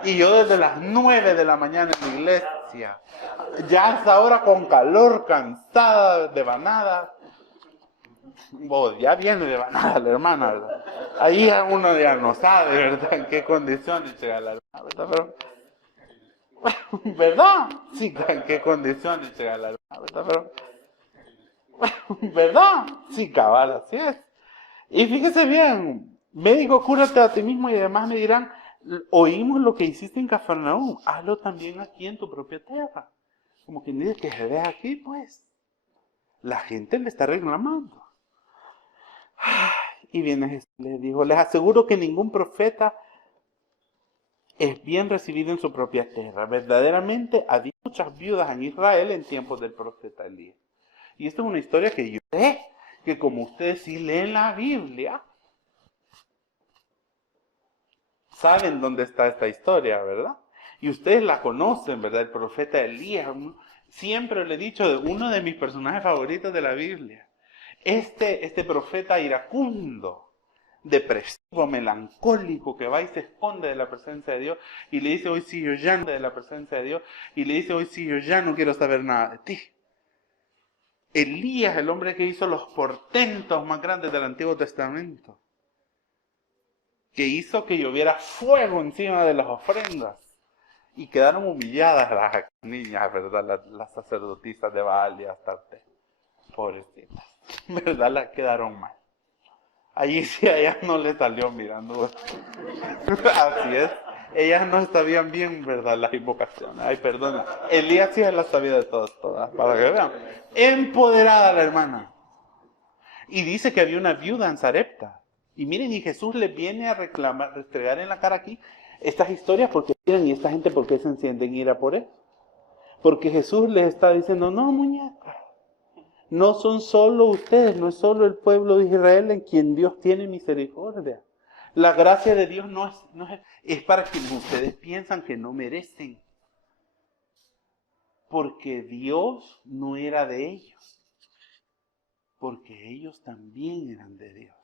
Y yo desde las 9 de la mañana en la iglesia, ya hasta ahora con calor, cansada, devanada. Ya viene devanada la hermana, ¿verdad? Ahí uno ya no sabe, ¿verdad? En qué condiciones llega la hermana, ¿verdad? Pero, ¿verdad? Sí, en qué condiciones llega la hermana, ¿verdad? Pero, ¿verdad? Sí, cabal, así es. Y fíjese bien, médico, cúrate a ti mismo, y además me dirán, oímos lo que hiciste en Cafarnaúm, hazlo también aquí en tu propia tierra. Como quien dice que se ve aquí, pues. La gente le está reclamando. Y viene Jesús, les dijo, les aseguro que ningún profeta es bien recibido en su propia tierra. Verdaderamente había muchas viudas en Israel en tiempos del profeta Elías. Y esta es una historia que yo sé, que como ustedes sí leen la Biblia, saben dónde está esta historia, ¿verdad? Y ustedes la conocen, ¿verdad? El profeta Elías. Siempre le he dicho, uno de mis personajes favoritos de la Biblia. Este profeta iracundo, depresivo, melancólico, que va y se esconde de la presencia de Dios y le dice, hoy sí yo ya no de la presencia de Dios, y le dice, hoy sí yo ya no quiero saber nada de ti. Elías, el hombre que hizo los portentos más grandes del Antiguo Testamento, que hizo que lloviera fuego encima de las ofrendas, y quedaron humilladas las niñas, ¿verdad? Las sacerdotisas de Baal y Astarte, pobrecitas, ¿verdad? Las quedaron mal. Allí sí a ellas no les salió mirando. Así es. Ellas no sabían bien, ¿verdad? Las invocaciones. Ay, perdona. Elías sí las sabía de todas, para que vean. Empoderada la hermana. Y dice que había una viuda en Sarepta. Y miren, y Jesús le viene a reclamar, restregar en la cara aquí estas historias, porque miren, y esta gente, ¿por qué se enciende en ira por eso? Porque Jesús les está diciendo, no, muñeca. No son solo ustedes, no es solo el pueblo de Israel en quien Dios tiene misericordia. La gracia de Dios es para quienes ustedes piensan que no merecen. Porque Dios no era de ellos. Porque ellos también eran de Dios.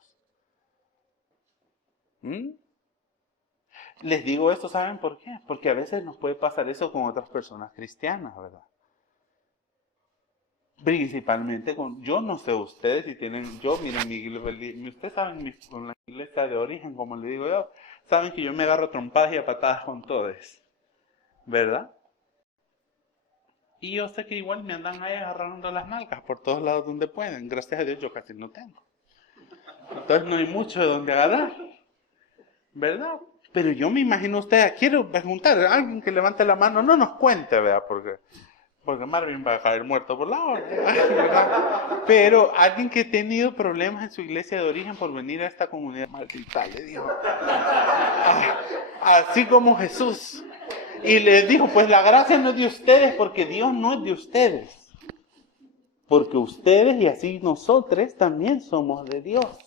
Les digo esto, ¿saben por qué? Porque a veces nos puede pasar eso con otras personas cristianas, ¿verdad? Principalmente yo no sé ustedes si tienen, miren, ustedes saben con la iglesia de origen, como le digo yo, saben que yo me agarro trompadas y a patadas con todos, ¿verdad? Y yo sé que igual me andan ahí agarrando las nalgas por todos lados donde pueden. Gracias a Dios yo casi no tengo. Entonces no hay mucho de donde agarrar, ¿verdad? Pero yo me imagino ustedes, quiero preguntar a alguien que levante la mano, no nos cuente, ¿verdad? Porque Marvin va a caer muerto por la hora, ¿verdad? Pero alguien que ha tenido problemas en su iglesia de origen por venir a esta comunidad maldita, le dijo. Así como Jesús. Y les dijo, pues la gracia no es de ustedes, porque Dios no es de ustedes. Porque ustedes y así nosotros también somos de Dios.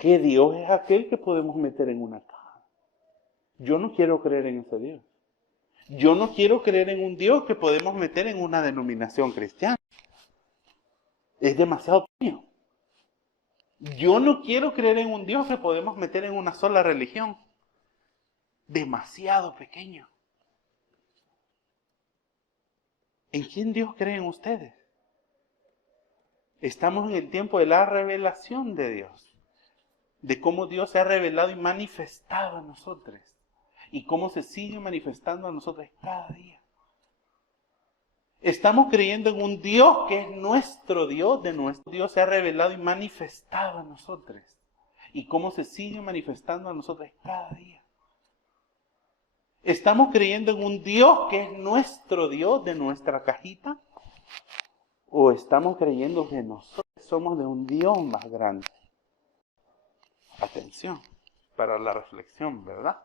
Que Dios es aquel que podemos meter en una caja. Yo no quiero creer en ese Dios. Yo no quiero creer en un Dios que podemos meter en una denominación cristiana. Es demasiado pequeño. Yo no quiero creer en un Dios que podemos meter en una sola religión. Demasiado pequeño. ¿En quién Dios creen ustedes? Estamos en el tiempo de la revelación de Dios. De cómo Dios se ha revelado y manifestado a nosotros. Y cómo se sigue manifestando a nosotros cada día. Estamos creyendo en un Dios que es nuestro Dios, de nuestro Dios se ha revelado y manifestado a nosotros. Y cómo se sigue manifestando a nosotros cada día. Estamos creyendo en un Dios que es nuestro Dios, de nuestra cajita. O estamos creyendo que nosotros somos de un Dios más grande. Atención, para la reflexión, ¿verdad?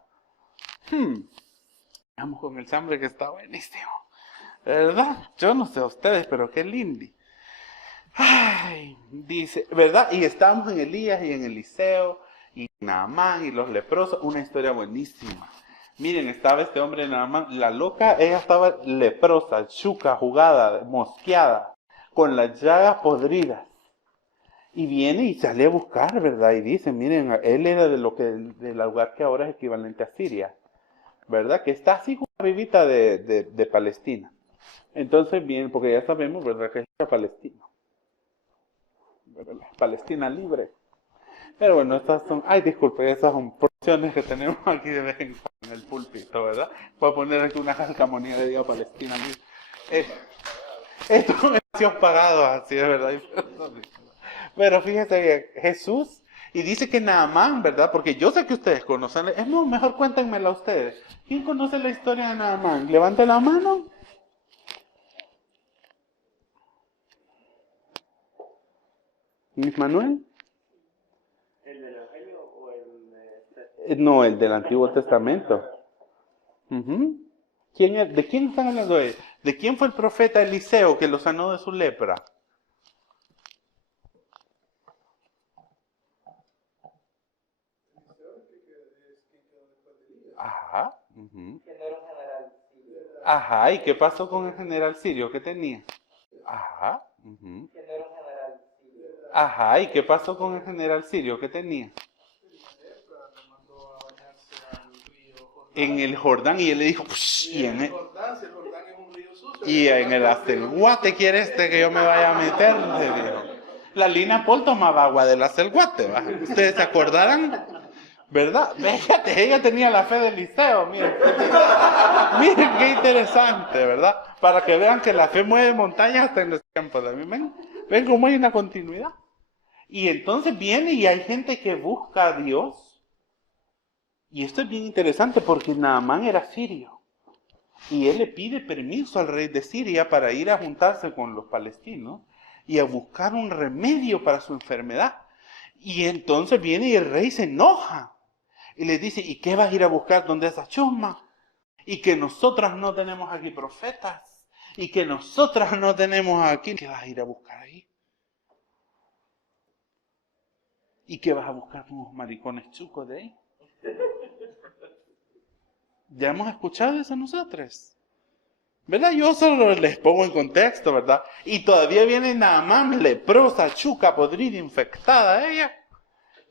Vamos con el chambre que está buenísimo, ¿verdad? Yo no sé a ustedes, pero qué lindo. Ay, dice, ¿verdad? Y estamos en Elías y en Eliseo y Naamán y los leprosos, una historia buenísima. Miren, estaba este hombre Naamán, la loca, ella estaba leprosa, chuca, jugada, mosqueada, con las llagas podridas. Y viene y sale a buscar, ¿verdad? Y dice, miren, él era del lugar que ahora es equivalente a Siria, ¿verdad? Que está así como arribita de Palestina. Entonces viene, porque ya sabemos, ¿verdad? Que es Palestina. Palestina libre. Pero bueno, estas son, disculpe, esas son porciones que tenemos aquí de vez en cuando en el púlpito, ¿verdad? Voy a poner aquí una calcamonía de Dios Palestina libre. Esto es acción pagado, así es verdad. Pero fíjese bien, Jesús, y dice que Naamán, ¿verdad? Porque yo sé que ustedes conocen, mejor cuéntenmela ustedes. ¿Quién conoce la historia de Naamán? Levante la mano. ¿Miss Manuel? ¿El del Evangelio o el de No, el del Antiguo Testamento. ¿De quién están hablando hoy? ¿De quién fue el profeta Eliseo que lo sanó de su lepra? Ujú. Ajá, ¿y qué pasó con el general sirio? ¿Qué tenía? Ajá. Ujú. Ajá, ¿y qué pasó con el general sirio? ¿Qué tenía? En el Jordán, y él le dijo, y en el Acelguate, ¿quiere que yo me vaya a meter? Le dijo. La Lina Paul tomaba agua del Acelguate, ¿va? ¿Ustedes se acordarán? ¿Verdad? Fíjate, ella tenía la fe del Liceo, miren. Miren qué interesante, ¿verdad? Para que vean que la fe mueve montañas hasta en los tiempos. Ven cómo hay una continuidad. Y entonces viene y hay gente que busca a Dios. Y esto es bien interesante porque Naamán era sirio. Y él le pide permiso al rey de Siria para ir a juntarse con los palestinos y a buscar un remedio para su enfermedad. Y entonces viene y el rey se enoja. Y le dice, ¿y qué vas a ir a buscar donde esa chusma? Y que nosotras no tenemos aquí profetas. Y que nosotras no tenemos aquí. ¿Qué vas a ir a buscar ahí? ¿Y qué vas a buscar con unos maricones chucos de ahí? Ya hemos escuchado eso nosotros. ¿Verdad? Yo solo les pongo en contexto, ¿verdad? Y todavía viene Naamán, leprosa, chuca, podrida, infectada ella.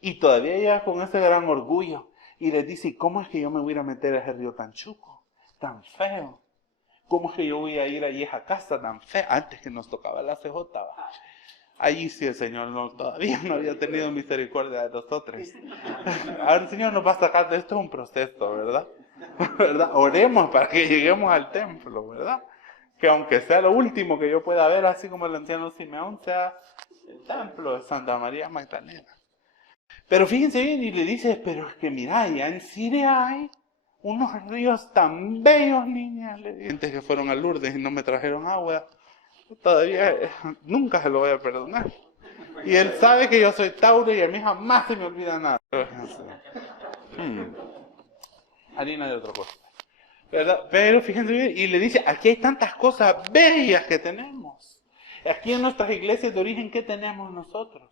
Y todavía ella con ese gran orgullo. Y les dice, ¿cómo es que yo me voy a ir a meter a ese río tan chuco, tan feo? ¿Cómo es que yo voy a ir allí a esa casa tan fea? Antes que nos tocaba la CJ, ¿va? Allí sí el Señor todavía no había tenido misericordia de nosotros. Ahora el Señor nos va a sacar de esto un proceso, ¿verdad? ¿Verdad? Oremos para que lleguemos al templo, ¿verdad? Que aunque sea lo último que yo pueda ver, así como el anciano Simeón, sea el templo de Santa María Magdalena. Pero fíjense bien, y le dice, pero es que mira, ya en Siria hay unos ríos tan bellos, niña. Gente que fueron a Lourdes y no me trajeron agua, todavía nunca se lo voy a perdonar. Y él sabe que yo soy Tauro y a mí jamás se me olvida nada. Harina de otra cosa. ¿Verdad? Pero fíjense bien, y le dice, aquí hay tantas cosas bellas que tenemos. Aquí en nuestras iglesias de origen, ¿qué tenemos nosotros?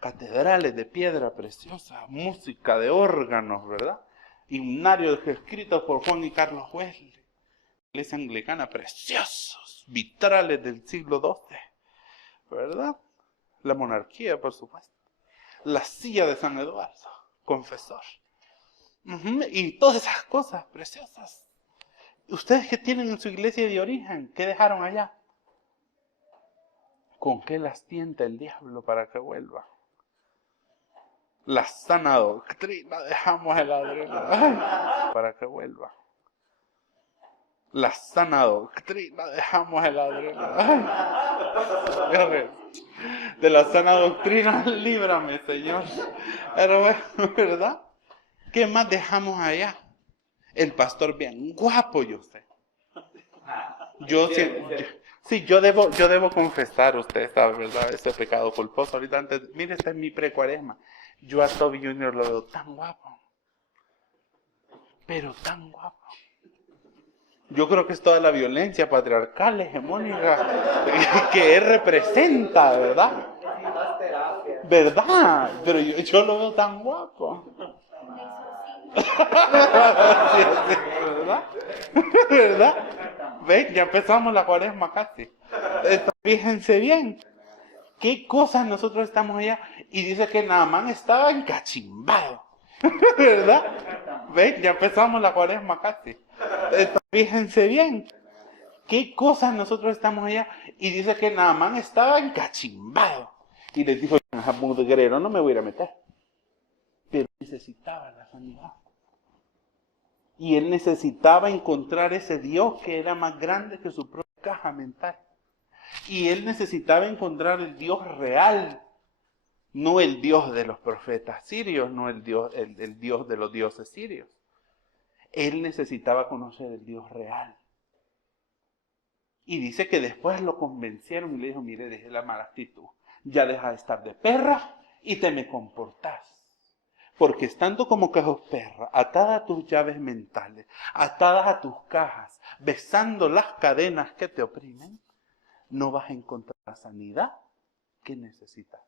Catedrales de piedra preciosa, música de órganos, ¿verdad? Himnarios escritos por Juan y Carlos Wesley. Iglesia anglicana, preciosos, vitrales del siglo XII, ¿verdad? La monarquía, por supuesto. La silla de San Eduardo, confesor. Y todas esas cosas preciosas. Ustedes que tienen en su iglesia de origen, ¿qué dejaron allá? ¿Con qué las tienta el diablo para que vuelva? La sana doctrina dejamos el adrenalina para que vuelva. La sana doctrina dejamos el adrenalina. De la sana doctrina, líbrame, Señor. Pero bueno, ¿verdad? ¿Qué más dejamos allá? El pastor bien guapo, yo sé. Yo debo confesar, usted sabe, ¿verdad? Ese pecado culposo. Ahorita antes, mire, esta es mi pre-cuaresma. Yo a Toby Jr. lo veo tan guapo. Pero tan guapo. Yo creo que es toda la violencia patriarcal, hegemónica, que él representa, ¿verdad? ¿Verdad? Pero yo lo veo tan guapo. ¿Verdad? ¿Verdad? ¿Ven? Ya empezamos la cuaresma casi. Fíjense bien. ¿Qué cosas nosotros estamos allá? Y dice que Naamán estaba encachimbado. ¿Verdad? ¿Ven? Ya empezamos la cuaresma casi. Fíjense bien. ¿Qué cosas nosotros estamos allá? Y dice que Naamán estaba encachimbado. Y les dijo, guerrero, no me voy a ir a meter. Pero necesitaba la sanidad. Y él necesitaba encontrar ese Dios que era más grande que su propia caja mental. Y él necesitaba encontrar el Dios real, no el Dios de los profetas sirios, no el Dios de los dioses sirios. Él necesitaba conocer el Dios real. Y dice que después lo convencieron y le dijo, mire, deje la mala actitud. Ya deja de estar de perra y te me comportás. Porque estando como cajos perra, atada a tus llaves mentales, atadas a tus cajas, besando las cadenas que te oprimen, no vas a encontrar la sanidad que necesitas.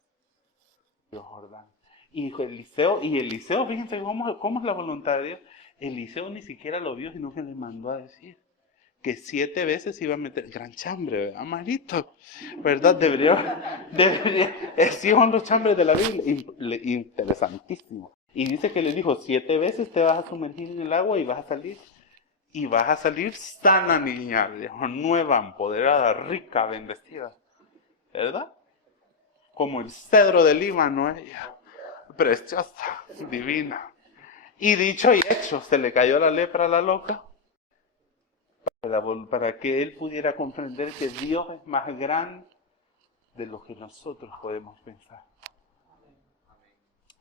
Dios Jordán. Y Eliseo, fíjense cómo es la voluntad de Dios. Eliseo ni siquiera lo vio, sino que le mandó a decir que 7 veces iba a meter, gran chambre, ¿verdad, Marito? ¿Verdad? Debería, sí son los chambres de la Biblia, interesantísimo. Y dice que le dijo, 7 veces te vas a sumergir en el agua y vas a salir sana niña, le dijo, nueva, empoderada, rica, bendecida, ¿verdad? Como el cedro del Líbano, ella, preciosa, divina. Y dicho y hecho, se le cayó la lepra a la loca, para que él pudiera comprender que Dios es más grande de lo que nosotros podemos pensar.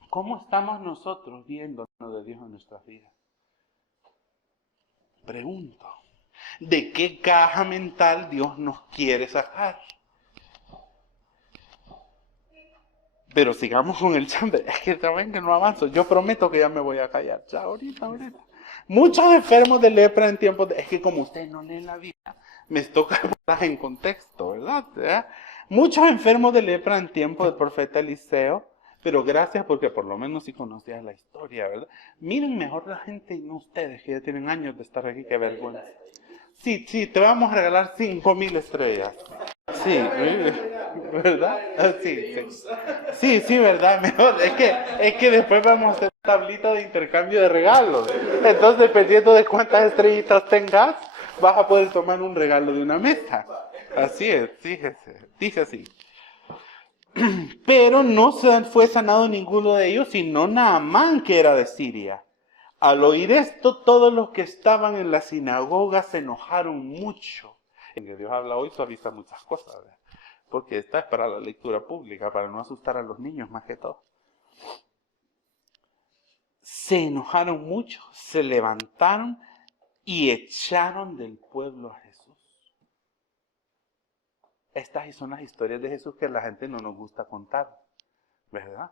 ¿Cómo estamos nosotros viendo lo de Dios en nuestras vidas? Pregunto, ¿de qué caja mental Dios nos quiere sacar? Pero sigamos con el chambre. Es que también que no avanzo. Yo prometo que ya me voy a callar. Ya, ahorita. Muchos enfermos de lepra en tiempos de... Es que como ustedes no leen la Biblia, me toca poner en contexto, ¿verdad? Muchos enfermos de lepra en tiempos del profeta Eliseo. Pero gracias porque por lo menos sí conocías la historia, ¿verdad? Miren mejor la gente y no ustedes, que ya tienen años de estar aquí, qué vergüenza. Sí, te vamos a regalar 5,000 estrellas. Sí, ¿verdad? Sí, ¿verdad? Mejor. Es que después vamos a hacer tablita de intercambio de regalos. Entonces, dependiendo de cuántas estrellitas tengas, vas a poder tomar un regalo de una mesa. Así es, fíjese, dije así. Pero no fue sanado ninguno de ellos, sino Naamán, que era de Siria. Al oír esto, todos los que estaban en la sinagoga se enojaron mucho. En que Dios habla hoy suaviza muchas cosas, ¿verdad? Porque esta es para la lectura pública, para no asustar a los niños más que todo. Se enojaron mucho, se levantaron y echaron del pueblo a Jesús. Estas son las historias de Jesús que a la gente no nos gusta contar, ¿verdad?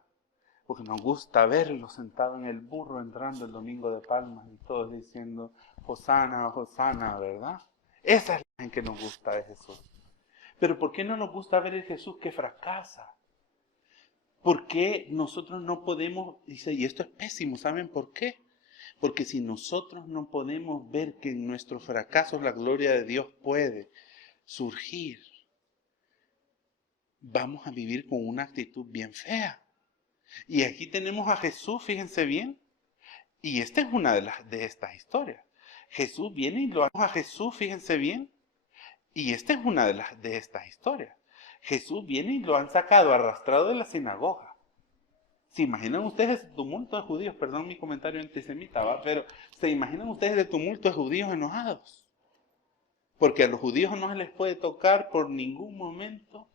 Porque nos gusta verlo sentado en el burro entrando el domingo de Palmas y todos diciendo, Hosana, Hosana, ¿verdad? Esa es la imagen que nos gusta de Jesús. Pero ¿por qué no nos gusta ver el Jesús que fracasa? ¿Por qué nosotros no podemos, dice, y esto es pésimo, ¿saben por qué? Porque si nosotros no podemos ver que en nuestros fracasos la gloria de Dios puede surgir, vamos a vivir con una actitud bien fea. Y aquí tenemos a Jesús, fíjense bien, y esta es una de estas historias. Jesús viene y lo hace a Jesús, fíjense bien, y esta es una de estas historias. Jesús viene y lo han sacado arrastrado de la sinagoga. ¿Se imaginan ustedes el tumulto de judíos? Perdón mi comentario antisemita, ¿va? Pero ¿se imaginan ustedes el tumulto de judíos enojados? Porque a los judíos no se les puede tocar por ningún momento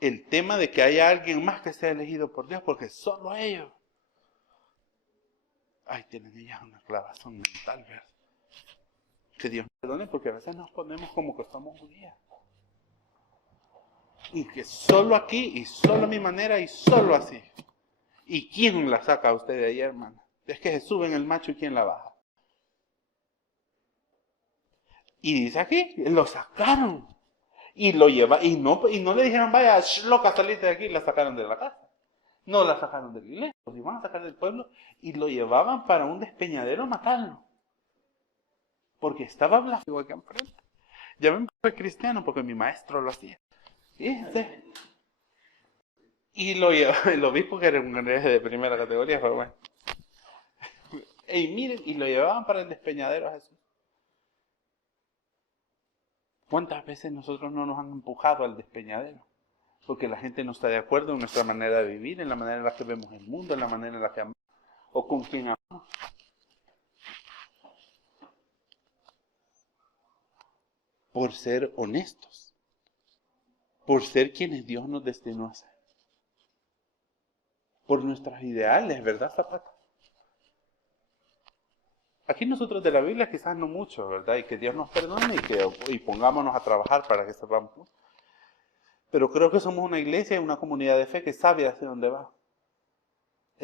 el tema de que haya alguien más que sea elegido por Dios, porque solo a ellos. Ay, tienen ellas una clavazón mental, ¿verdad? Que Dios nos perdone, porque a veces nos ponemos como que somos judías. Y que solo aquí, y solo a mi manera, y solo así. ¿Y quién la saca a usted de ahí, hermana? Es que se sube en el macho y quién la baja. Y dice aquí, lo sacaron. Y lo lleva, y no le dijeron, vaya, loca, salite de aquí, y la sacaron de la casa. No la sacaron de la iglesia, los iban a sacar del pueblo y lo llevaban para un despeñadero a matarlo. Porque estaba blasfemo aquí enfrente. Ya me fue cristiano porque mi maestro lo hacía. Fíjense. Y lo llevaban, el obispo que era un hereje de primera categoría, pero bueno. Y miren, y lo llevaban para el despeñadero a Jesús. ¿Cuántas veces nosotros no nos han empujado al despeñadero? Porque la gente no está de acuerdo en nuestra manera de vivir, en la manera en la que vemos el mundo, en la manera en la que amamos, o con quien amamos. Por ser honestos, por ser quienes Dios nos destinó a ser, por nuestros ideales, ¿verdad, Zapata? Aquí nosotros de la Biblia quizás no mucho, ¿verdad? Y que Dios nos perdone y pongámonos a trabajar para que sepamos. Pero creo que somos una iglesia y una comunidad de fe que sabe hacia dónde va.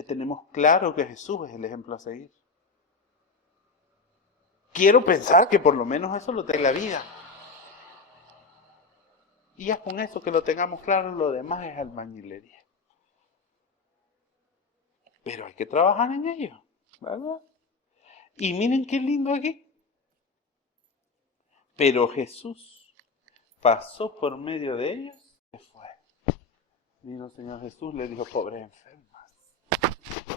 Tenemos claro que Jesús es el ejemplo a seguir. Quiero pensar que por lo menos eso lo tenga la vida. Y ya con eso que lo tengamos claro, lo demás es albañilería. Pero hay que trabajar en ello, ¿verdad? Y miren qué lindo aquí. Pero Jesús pasó por medio de ellos y se fue. Vino el Señor Jesús, le dijo, pobres enfermas.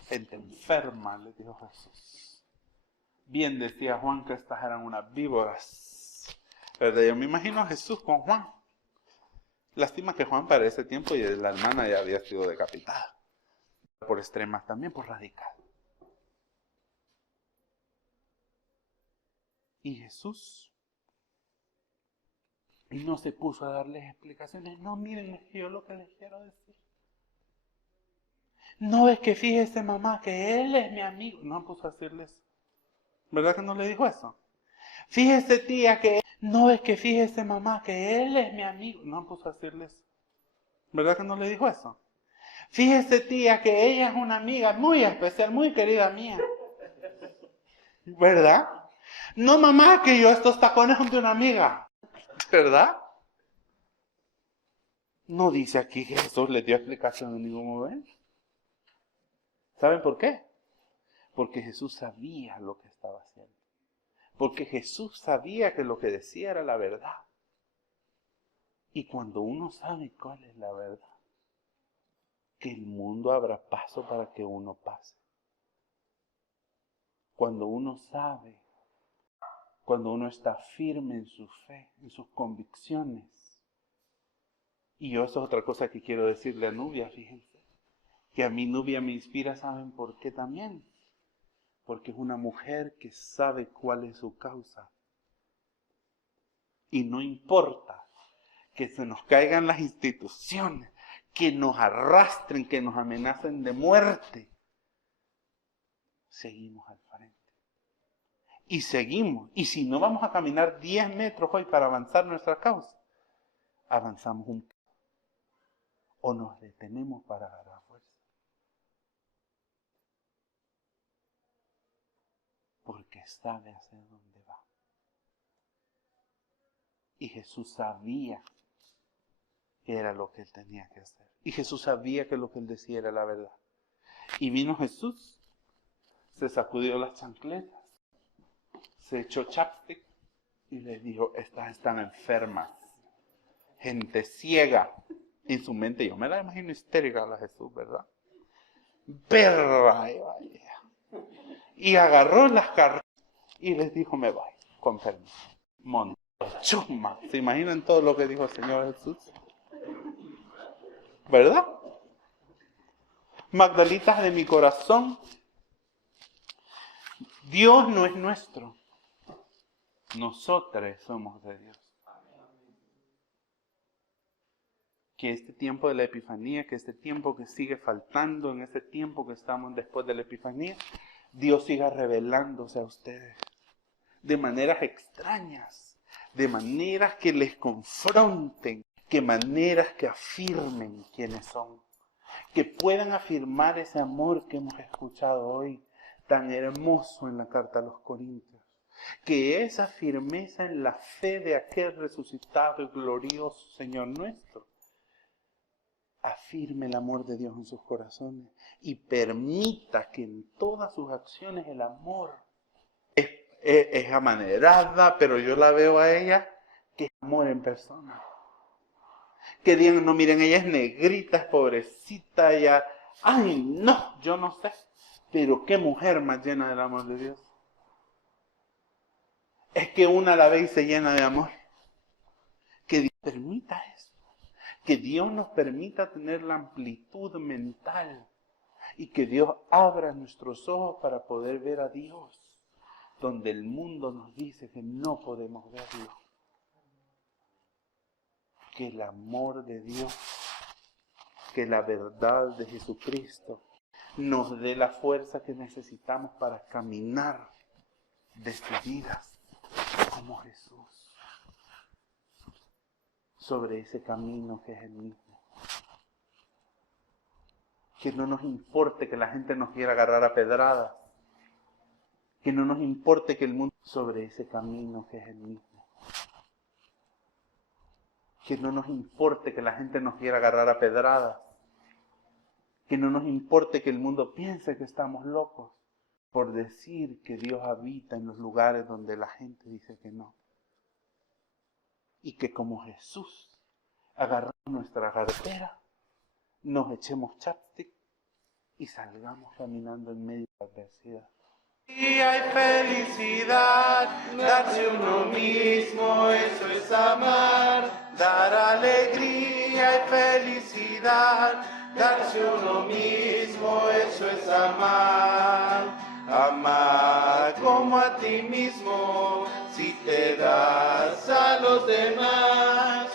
Gente enferma, le dijo Jesús. Bien decía Juan que estas eran unas víboras. Pero yo me imagino a Jesús con Juan. Lástima que Juan para ese tiempo y la hermana ya había sido decapitada. Por extremas también, por radical. Y Jesús no se puso a darles explicaciones. No, miren, es que yo lo que les quiero decir. No, es que fíjese, mamá, que él es mi amigo. No puso a decirles. ¿Verdad que no le dijo eso? Fíjese, tía, que... No, es que fíjese, mamá, que él es mi amigo. No puso a decirles. ¿Verdad que no le dijo eso? Fíjese, tía, que ella es una amiga muy especial, muy querida mía. ¿Verdad? No, mamá, que yo estos tacones son de una amiga. ¿Verdad? No dice aquí que Jesús le dio explicación en ningún momento. ¿Saben por qué? Porque Jesús sabía lo que estaba haciendo. Porque Jesús sabía que lo que decía era la verdad. Y cuando uno sabe cuál es la verdad, que el mundo abra paso para que uno pase. Cuando uno sabe, cuando uno está firme en su fe, en sus convicciones. Y yo eso es otra cosa que quiero decirle a Nubia, fíjense. Que a mí Nubia me inspira, ¿saben por qué también? Porque es una mujer que sabe cuál es su causa. Y no importa que se nos caigan las instituciones, que nos arrastren, que nos amenacen de muerte. Seguimos al frente. Y seguimos. Y si no vamos a caminar 10 metros hoy para avanzar nuestra causa, avanzamos un poco. O nos detenemos para agarrar fuerza. Porque sabe hacia dónde va. Y Jesús sabía que era lo que él tenía que hacer. Y Jesús sabía que lo que él decía era la verdad. Y vino Jesús, se sacudió las chancletas, se echó chapstick y les dijo, estas están enfermas. Gente ciega. En su mente, yo me la imagino histérica a la Jesús, ¿verdad? Perra, y agarró las carretas y les dijo, me voy, con permiso. Chuma. ¿Se imaginan todo lo que dijo el Señor Jesús? ¿Verdad? Magdalitas de mi corazón, Dios no es nuestro. Nosotros somos de Dios. Que este tiempo de la Epifanía, que este tiempo que sigue faltando, en este tiempo que estamos después de la Epifanía, Dios siga revelándose a ustedes de maneras extrañas, de maneras que les confronten, de maneras que afirmen quiénes son, que puedan afirmar ese amor que hemos escuchado hoy, tan hermoso en la carta a los Corintios, que esa firmeza en la fe de aquel resucitado y glorioso Señor nuestro, afirme el amor de Dios en sus corazones y permita que en todas sus acciones el amor es amanerada, pero yo la veo a ella que es amor en persona. Que digan, no, miren, ella es negrita, es pobrecita, ella... Ay, no, yo no sé. Pero qué mujer más llena del amor de Dios. Es que una la ve y se llena de amor. Que Dios permita eso. Que Dios nos permita tener la amplitud mental. Y que Dios abra nuestros ojos para poder ver a Dios. Donde el mundo nos dice que no podemos verlo. Que el amor de Dios, que la verdad de Jesucristo nos dé la fuerza que necesitamos para caminar decididas como Jesús sobre ese camino que es el mismo. Que no nos importe que la gente nos quiera agarrar a pedradas. Que no nos importe que el mundo sobre ese camino que es el mismo. Que no nos importe que la gente nos quiera agarrar a pedradas. Que no nos importe que el mundo piense que estamos locos. por decir que Dios habita en los lugares donde la gente dice que no. Y que como Jesús agarramos nuestra cartera, nos echemos chapstick y salgamos caminando en medio de la adversidad. Y hay felicidad, darse uno mismo, eso es amar. Dar alegría y felicidad, darse uno mismo, eso es amar. Amar como a ti mismo, si te das a los demás.